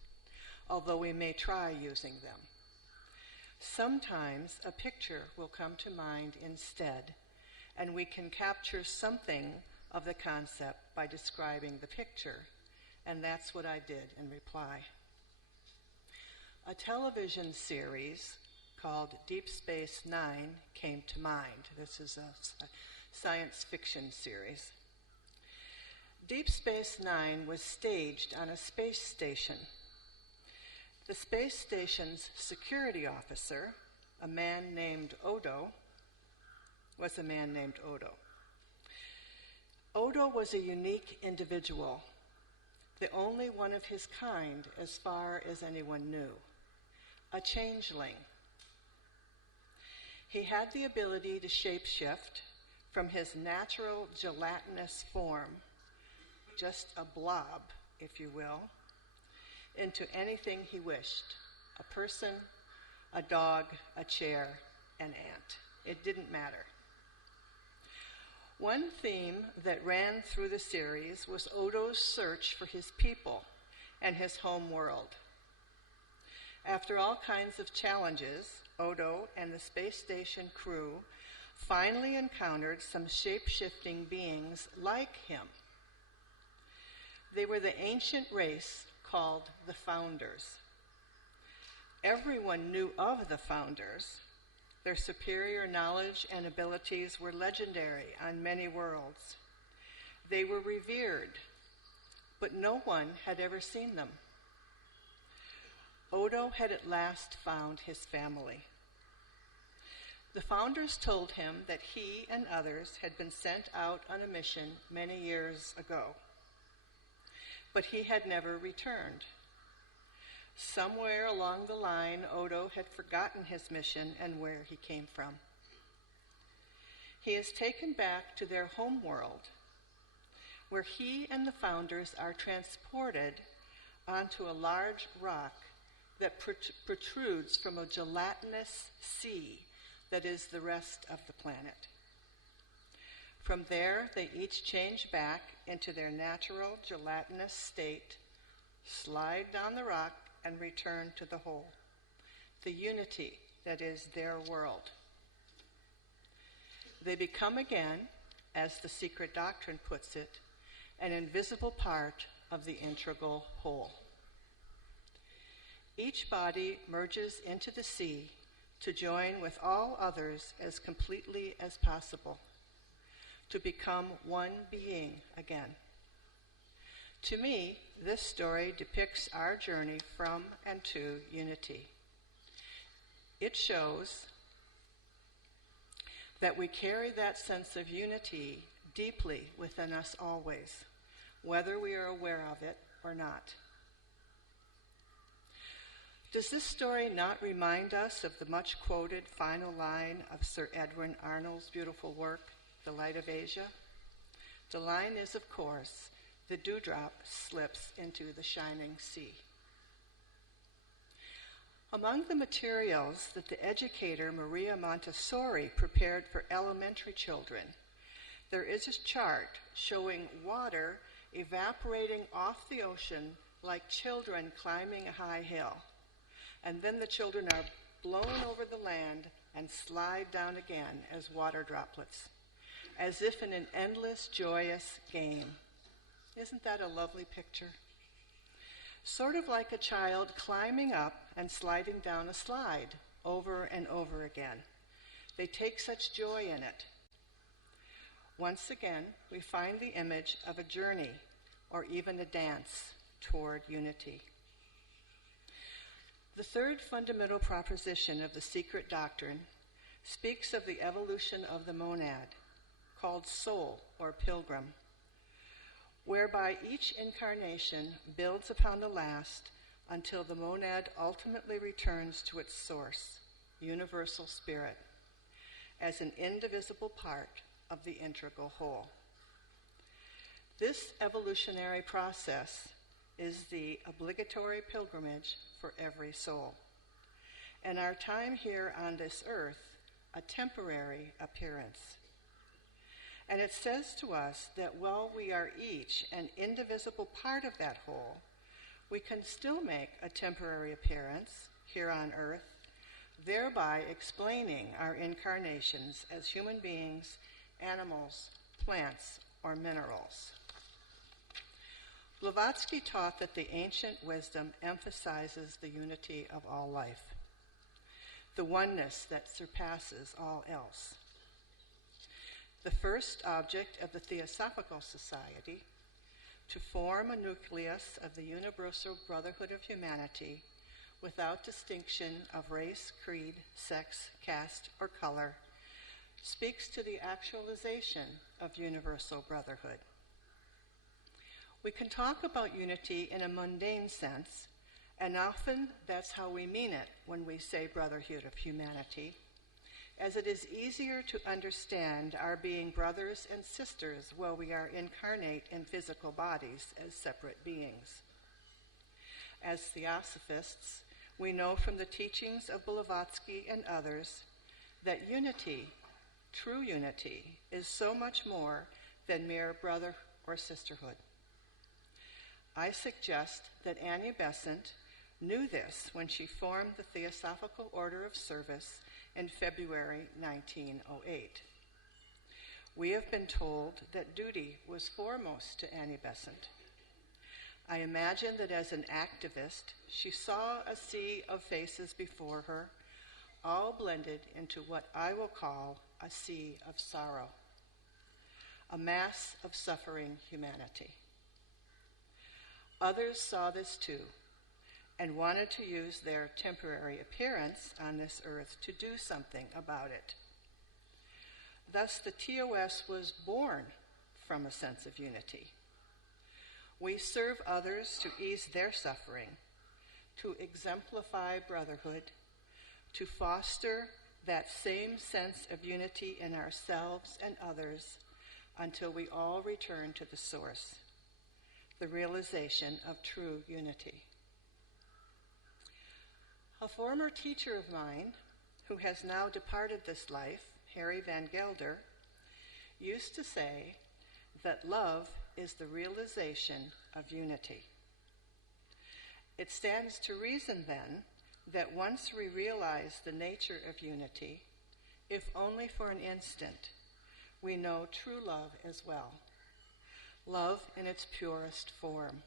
although we may try using them. Sometimes a picture will come to mind instead, and we can capture something of the concept by describing the picture, and that's what I did in reply. A television series called Deep Space Nine came to mind. This is a science fiction series. Deep Space Nine was staged on a space station. The space station's security officer, a man named Odo. Odo was a unique individual, the only one of his kind as far as anyone knew, a changeling. He had the ability to shapeshift from his natural gelatinous form, just a blob, if you will, into anything he wished, a person, a dog, a chair, an ant. It didn't matter. One theme that ran through the series was Odo's search for his people and his home world. After all kinds of challenges, Odo and the space station crew finally encountered some shape-shifting beings like him. They were the ancient race called the Founders. Everyone knew of the Founders. Their superior knowledge and abilities were legendary on many worlds. They were revered, but no one had ever seen them. Odo had at last found his family. The Founders told him that he and others had been sent out on a mission many years ago, but he had never returned. Somewhere along the line, Odo had forgotten his mission and where he came from. He is taken back to their home world, where he and the Founders are transported onto a large rock that protrudes from a gelatinous sea that is the rest of the planet. From there, they each change back into their natural gelatinous state, slide down the rock, and return to the whole, the unity that is their world. They become again, as the secret doctrine puts it, an invisible part of the integral whole. Each body merges into the sea to join with all others as completely as possible, to become one being again. To me, this story depicts our journey from and to unity. It shows that we carry that sense of unity deeply within us always, whether we are aware of it or not. Does this story not remind us of the much-quoted final line of Sir Edwin Arnold's beautiful work, The Light of Asia? The line is, of course, the dewdrop slips into the shining sea. Among the materials that the educator Maria Montessori prepared for elementary children, there is a chart showing water evaporating off the ocean like children climbing a high hill. And then the children are blown over the land and slide down again as water droplets, as if in an endless, joyous game. Isn't that a lovely picture? Sort of like a child climbing up and sliding down a slide over and over again. They take such joy in it. Once again, we find the image of a journey or even a dance toward unity. The third fundamental proposition of the secret doctrine speaks of the evolution of the monad, called soul or pilgrim, whereby each incarnation builds upon the last until the monad ultimately returns to its source, universal spirit, as an indivisible part of the integral whole. This evolutionary process is the obligatory pilgrimage for every soul. and our time here on this earth a temporary appearance. And it says to us that while we are each an indivisible part of that whole, we can still make a temporary appearance here on earth, thereby explaining our incarnations as human beings, animals, plants, or minerals. Blavatsky taught that the ancient wisdom emphasizes the unity of all life, the oneness that surpasses all else. The first object of the Theosophical Society, to form a nucleus of the universal brotherhood of humanity without distinction of race, creed, sex, caste, or color, speaks to the actualization of universal brotherhood. We can talk about unity in a mundane sense, and often that's how we mean it when we say brotherhood of humanity, as it is easier to understand our being brothers and sisters while we are incarnate in physical bodies as separate beings. As Theosophists, we know from the teachings of Blavatsky and others that unity, true unity, is so much more than mere brother or sisterhood. I suggest that Annie Besant knew this when she formed the Theosophical Order of Service in February 1908. We have been told that duty was foremost to Annie Besant. I imagine that as an activist, she saw a sea of faces before her, all blended into what I will call a sea of sorrow, a mass of suffering humanity. Others saw this too, and wanted to use their temporary appearance on this earth to do something about it. Thus, the TOS was born from a sense of unity. We serve others to ease their suffering, to exemplify brotherhood, to foster that same sense of unity in ourselves and others until we all return to the source, the realization of true unity. A former teacher of mine, who has now departed this life, Harry Van Gelder, used to say that love is the realization of unity. It stands to reason, then, that once we realize the nature of unity, if only for an instant, we know true love as well. Love in its purest form.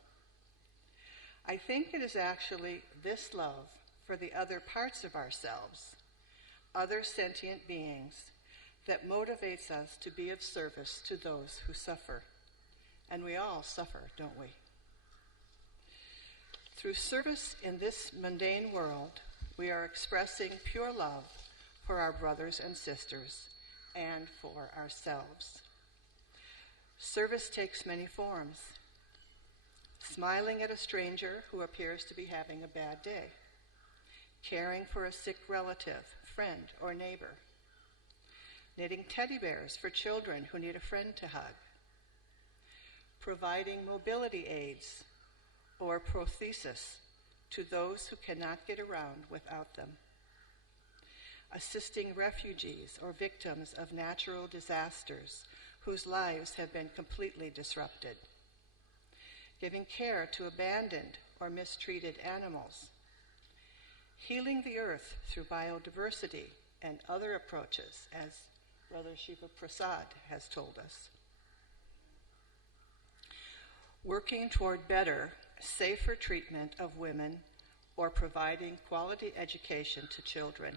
I think it is actually this love for the other parts of ourselves, other sentient beings, that motivates us to be of service to those who suffer. And we all suffer, don't we? Through service in this mundane world, we are expressing pure love for our brothers and sisters and for ourselves. Service takes many forms. Smiling at a stranger who appears to be having a bad day. Caring for a sick relative, friend, or neighbor. Knitting teddy bears for children who need a friend to hug. Providing mobility aids or prosthesis to those who cannot get around without them. Assisting refugees or victims of natural disasters whose lives have been completely disrupted. Giving care to abandoned or mistreated animals. Healing the earth through biodiversity and other approaches, as Brother Sivaprasad has told us. Working toward better, safer treatment of women or providing quality education to children,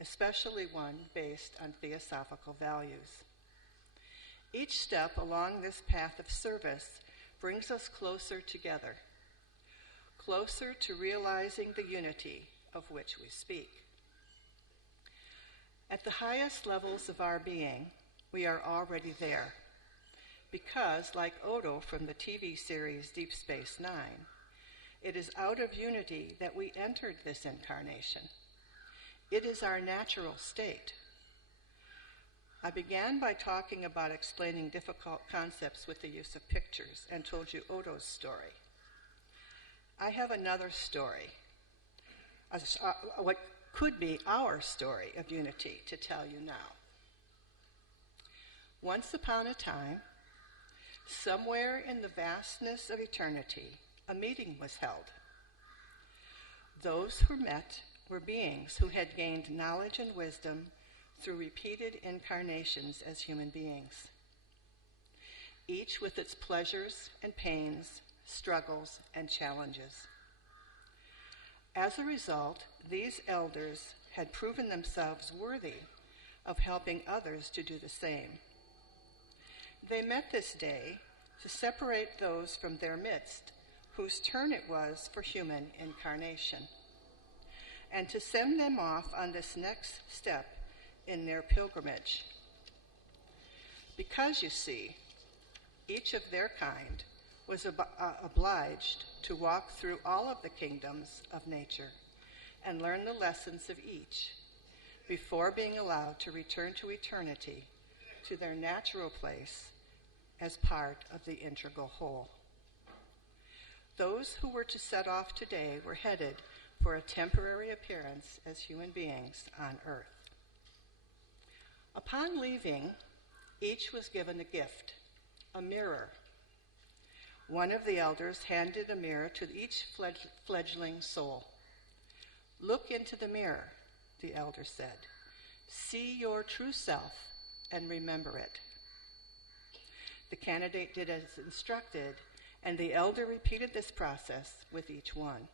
especially one based on theosophical values. Each step along this path of service brings us closer together, closer to realizing the unity of which we speak. At the highest levels of our being, we are already there, because, like Odo from the TV series Deep Space Nine, it is out of unity that we entered this incarnation. It is our natural state. I began by talking about explaining difficult concepts with the use of pictures and told you Odo's story. I have another story, what could be our story of unity to tell you now. Once upon a time, somewhere in the vastness of eternity, a meeting was held. Those who met were beings who had gained knowledge and wisdom through repeated incarnations as human beings, each with its pleasures and pains, struggles and challenges. As a result, these elders had proven themselves worthy of helping others to do the same. They met this day to separate those from their midst whose turn it was for human incarnation, and to send them off on this next step in their pilgrimage. Because, you see, each of their kind was obliged to walk through all of the kingdoms of nature and learn the lessons of each before being allowed to return to eternity, to their natural place as part of the integral whole. Those who were to set off today were headed for a temporary appearance as human beings on earth. Upon leaving, each was given a gift, a mirror. One of the elders handed a mirror to each fledgling soul. "Look into the mirror," the elder said. "See your true self and remember it." The candidate did as instructed, and the elder repeated this process with each one.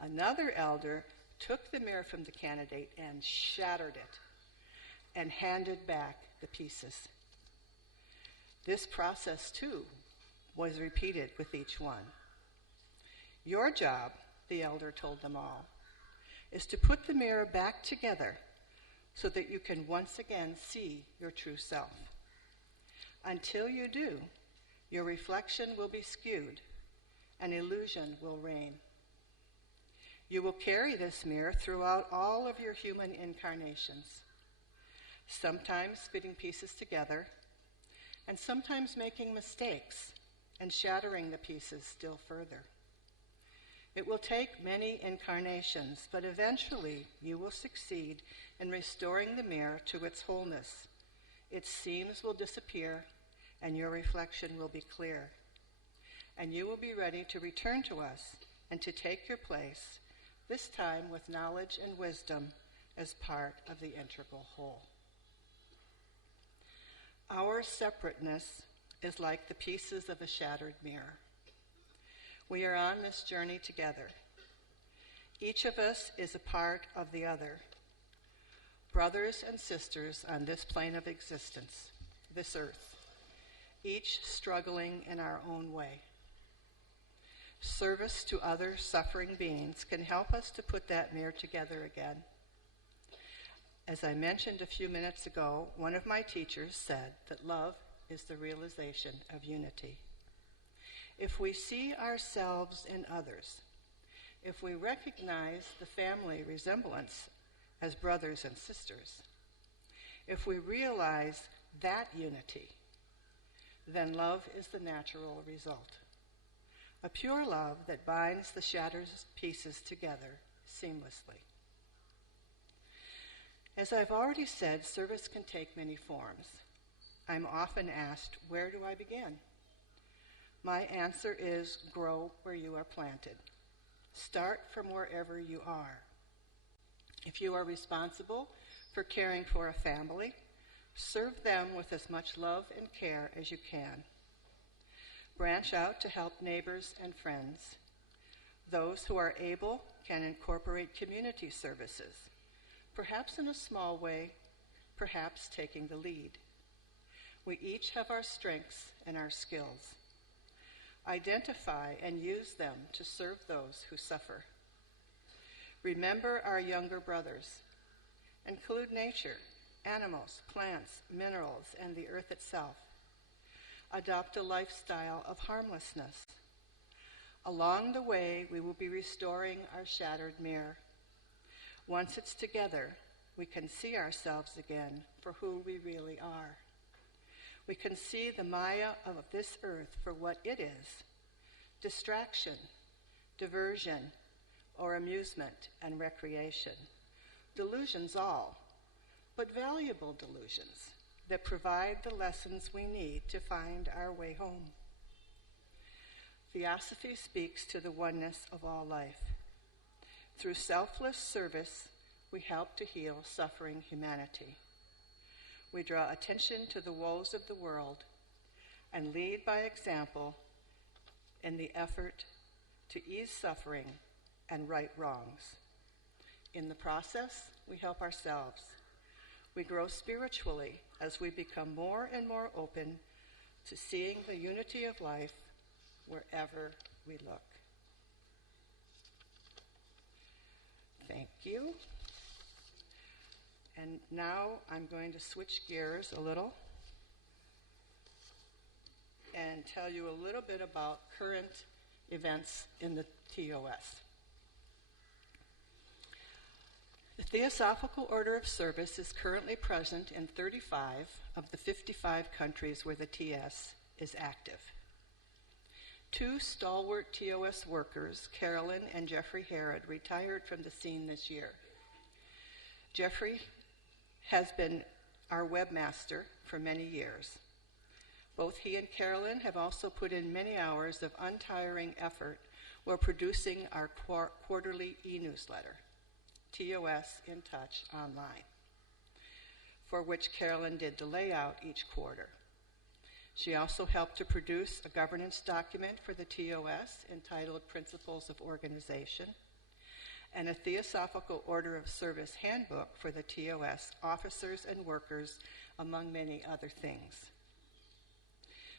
Another elder took the mirror from the candidate and shattered it and handed back the pieces. This process, too, was repeated with each one. "Your job," the elder told them all, "is to put the mirror back together so that you can once again see your true self. Until you do, your reflection will be skewed and illusion will reign. You will carry this mirror throughout all of your human incarnations, sometimes fitting pieces together, and sometimes making mistakes and shattering the pieces still further. It will take many incarnations, but eventually you will succeed in restoring the mirror to its wholeness. Its seams will disappear, and your reflection will be clear. And you will be ready to return to us and to take your place, this time with knowledge and wisdom as part of the integral whole." Our separateness is like the pieces of a shattered mirror. We are on this journey together. Each of us is a part of the other, brothers and sisters on this plane of existence, this earth, each struggling in our own way. Service to other suffering beings can help us to put that mirror together again. As I mentioned a few minutes ago, one of my teachers said that love is the realization of unity. If we see ourselves in others, if we recognize the family resemblance as brothers and sisters, if we realize that unity, then love is the natural result. A pure love that binds the shattered pieces together seamlessly. As I've already said, service can take many forms. I'm often asked, where do I begin? My answer is, grow where you are planted. Start from wherever you are. If you are responsible for caring for a family, serve them with as much love and care as you can. Branch out to help neighbors and friends. Those who are able can incorporate community services, perhaps in a small way, perhaps taking the lead. We each have our strengths and our skills. Identify and use them to serve those who suffer. Remember our younger brothers. Include nature, animals, plants, minerals, and the earth itself. Adopt a lifestyle of harmlessness. Along the way, we will be restoring our shattered mirror. Once it's together, we can see ourselves again for who we really are. We can see the Maya of this earth for what it is: distraction, diversion, or amusement and recreation. Delusions all, but valuable delusions that provide the lessons we need to find our way home. Theosophy speaks to the oneness of all life. Through selfless service, we help to heal suffering humanity. We draw attention to the woes of the world and lead by example in the effort to ease suffering and right wrongs. In the process, we help ourselves. We grow spiritually as we become more and more open to seeing the unity of life wherever we look. Thank you. And now I'm going to switch gears a little and tell you a little bit about current events in the TOS. The Theosophical Order of Service is currently present in 35 of the 55 countries where the TS is active. 2 stalwart TOS workers, Carolyn and Jeffrey Harrod, retired from the scene this year. Jeffrey has been our webmaster for many years. Both he and Carolyn have also put in many hours of untiring effort while producing our quarterly e-newsletter, TOS in Touch Online, for which Carolyn did the layout each quarter. She also helped to produce a governance document for the TOS entitled Principles of Organization, and a Theosophical Order of Service handbook for the TOS officers and workers, among many other things.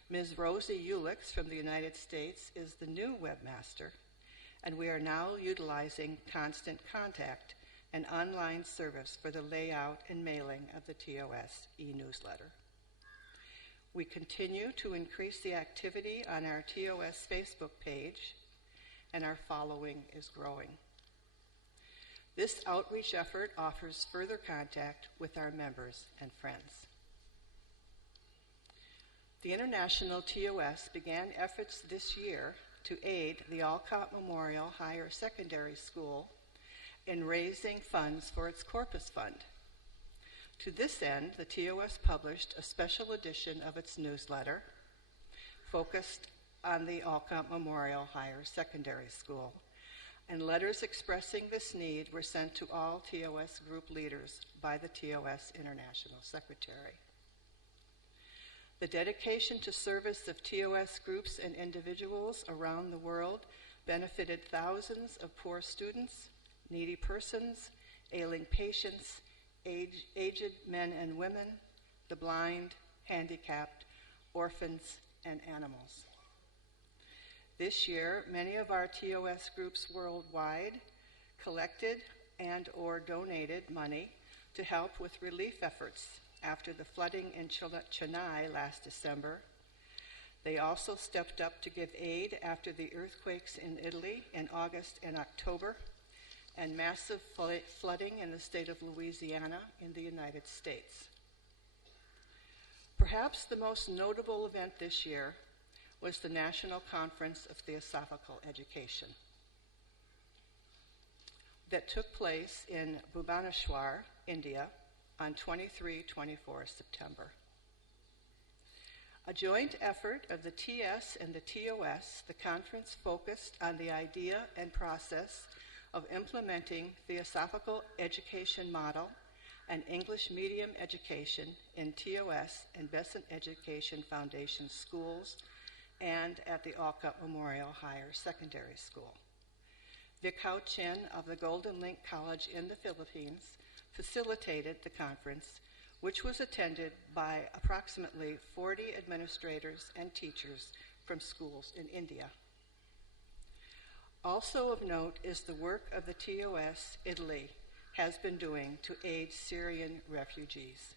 Ms. Rosie Ulix from the United States is the new webmaster, and we are now utilizing Constant Contact, an online service for the layout and mailing of the TOS e-newsletter. We continue to increase the activity on our TOS Facebook page, and our following is growing. This outreach effort offers further contact with our members and friends. The International TOS began efforts this year to aid the Alcott Memorial Higher Secondary School in raising funds for its Corpus Fund. To this end, the TOS published a special edition of its newsletter focused on the Alcott Memorial Higher Secondary School, and letters expressing this need were sent to all TOS group leaders by the TOS International Secretary. The dedication to service of TOS groups and individuals around the world benefited thousands of poor students, needy persons, ailing patients, aged men and women, the blind, handicapped, orphans, and animals. This year, many of our TOS groups worldwide collected and or donated money to help with relief efforts after the flooding in Chennai last December. They also stepped up to give aid after the earthquakes in Italy in August and October, and massive flooding in the state of Louisiana in the United States. Perhaps the most notable event this year was the National Conference of Theosophical Education that took place in Bhubaneswar, India, on 23-24 September. A joint effort of the TS and the TOS, the conference focused on the idea and process of implementing Theosophical education model and English medium education in TOS and Besant Education Foundation schools and at the Alcott Memorial Higher Secondary School. Vic Hao Chin of the Golden Link College in the Philippines facilitated the conference, which was attended by approximately 40 administrators and teachers from schools in India. Also of note is the work of the TOS Italy has been doing to aid Syrian refugees,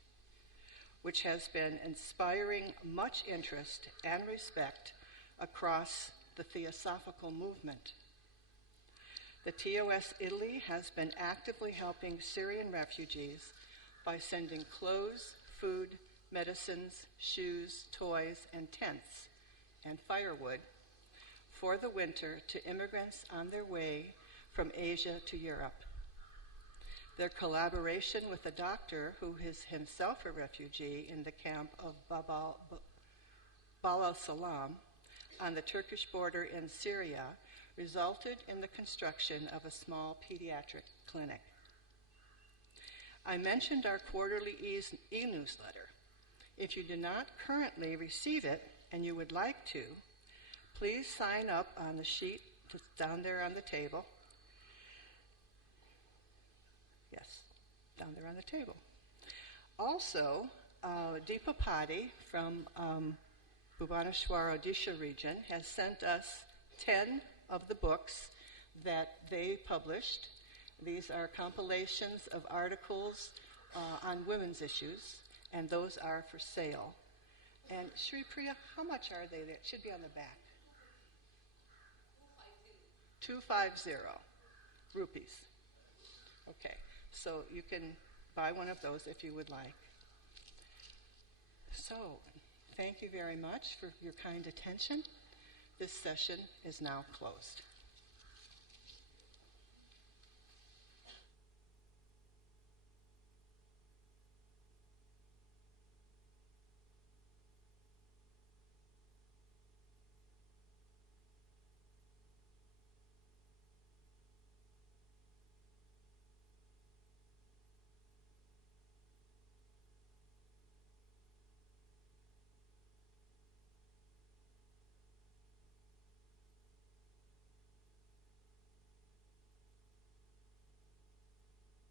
which has been inspiring much interest and respect across the Theosophical movement. The TOS Italy has been actively helping Syrian refugees by sending clothes, food, medicines, shoes, toys, and tents, and firewood for the winter to immigrants on their way from Asia to Europe. Their collaboration with a doctor who is himself a refugee in the camp of Bab al-Salam on the Turkish border in Syria resulted in the construction of a small pediatric clinic. I mentioned our quarterly e-newsletter. If you do not currently receive it and you would like to, please sign up on the sheet that's down there on the table. Yes, down there on the table. Also, Deepa Padi from Bhubaneswar, Odisha region has sent us 10 of the books that they published. These are compilations of articles on women's issues, and those are for sale. And Shri Priya, how much are they? It should be on the back. 250 rupees. Okay, so you can buy one of those if you would like. So, thank you very much for your kind attention. This session is now closed.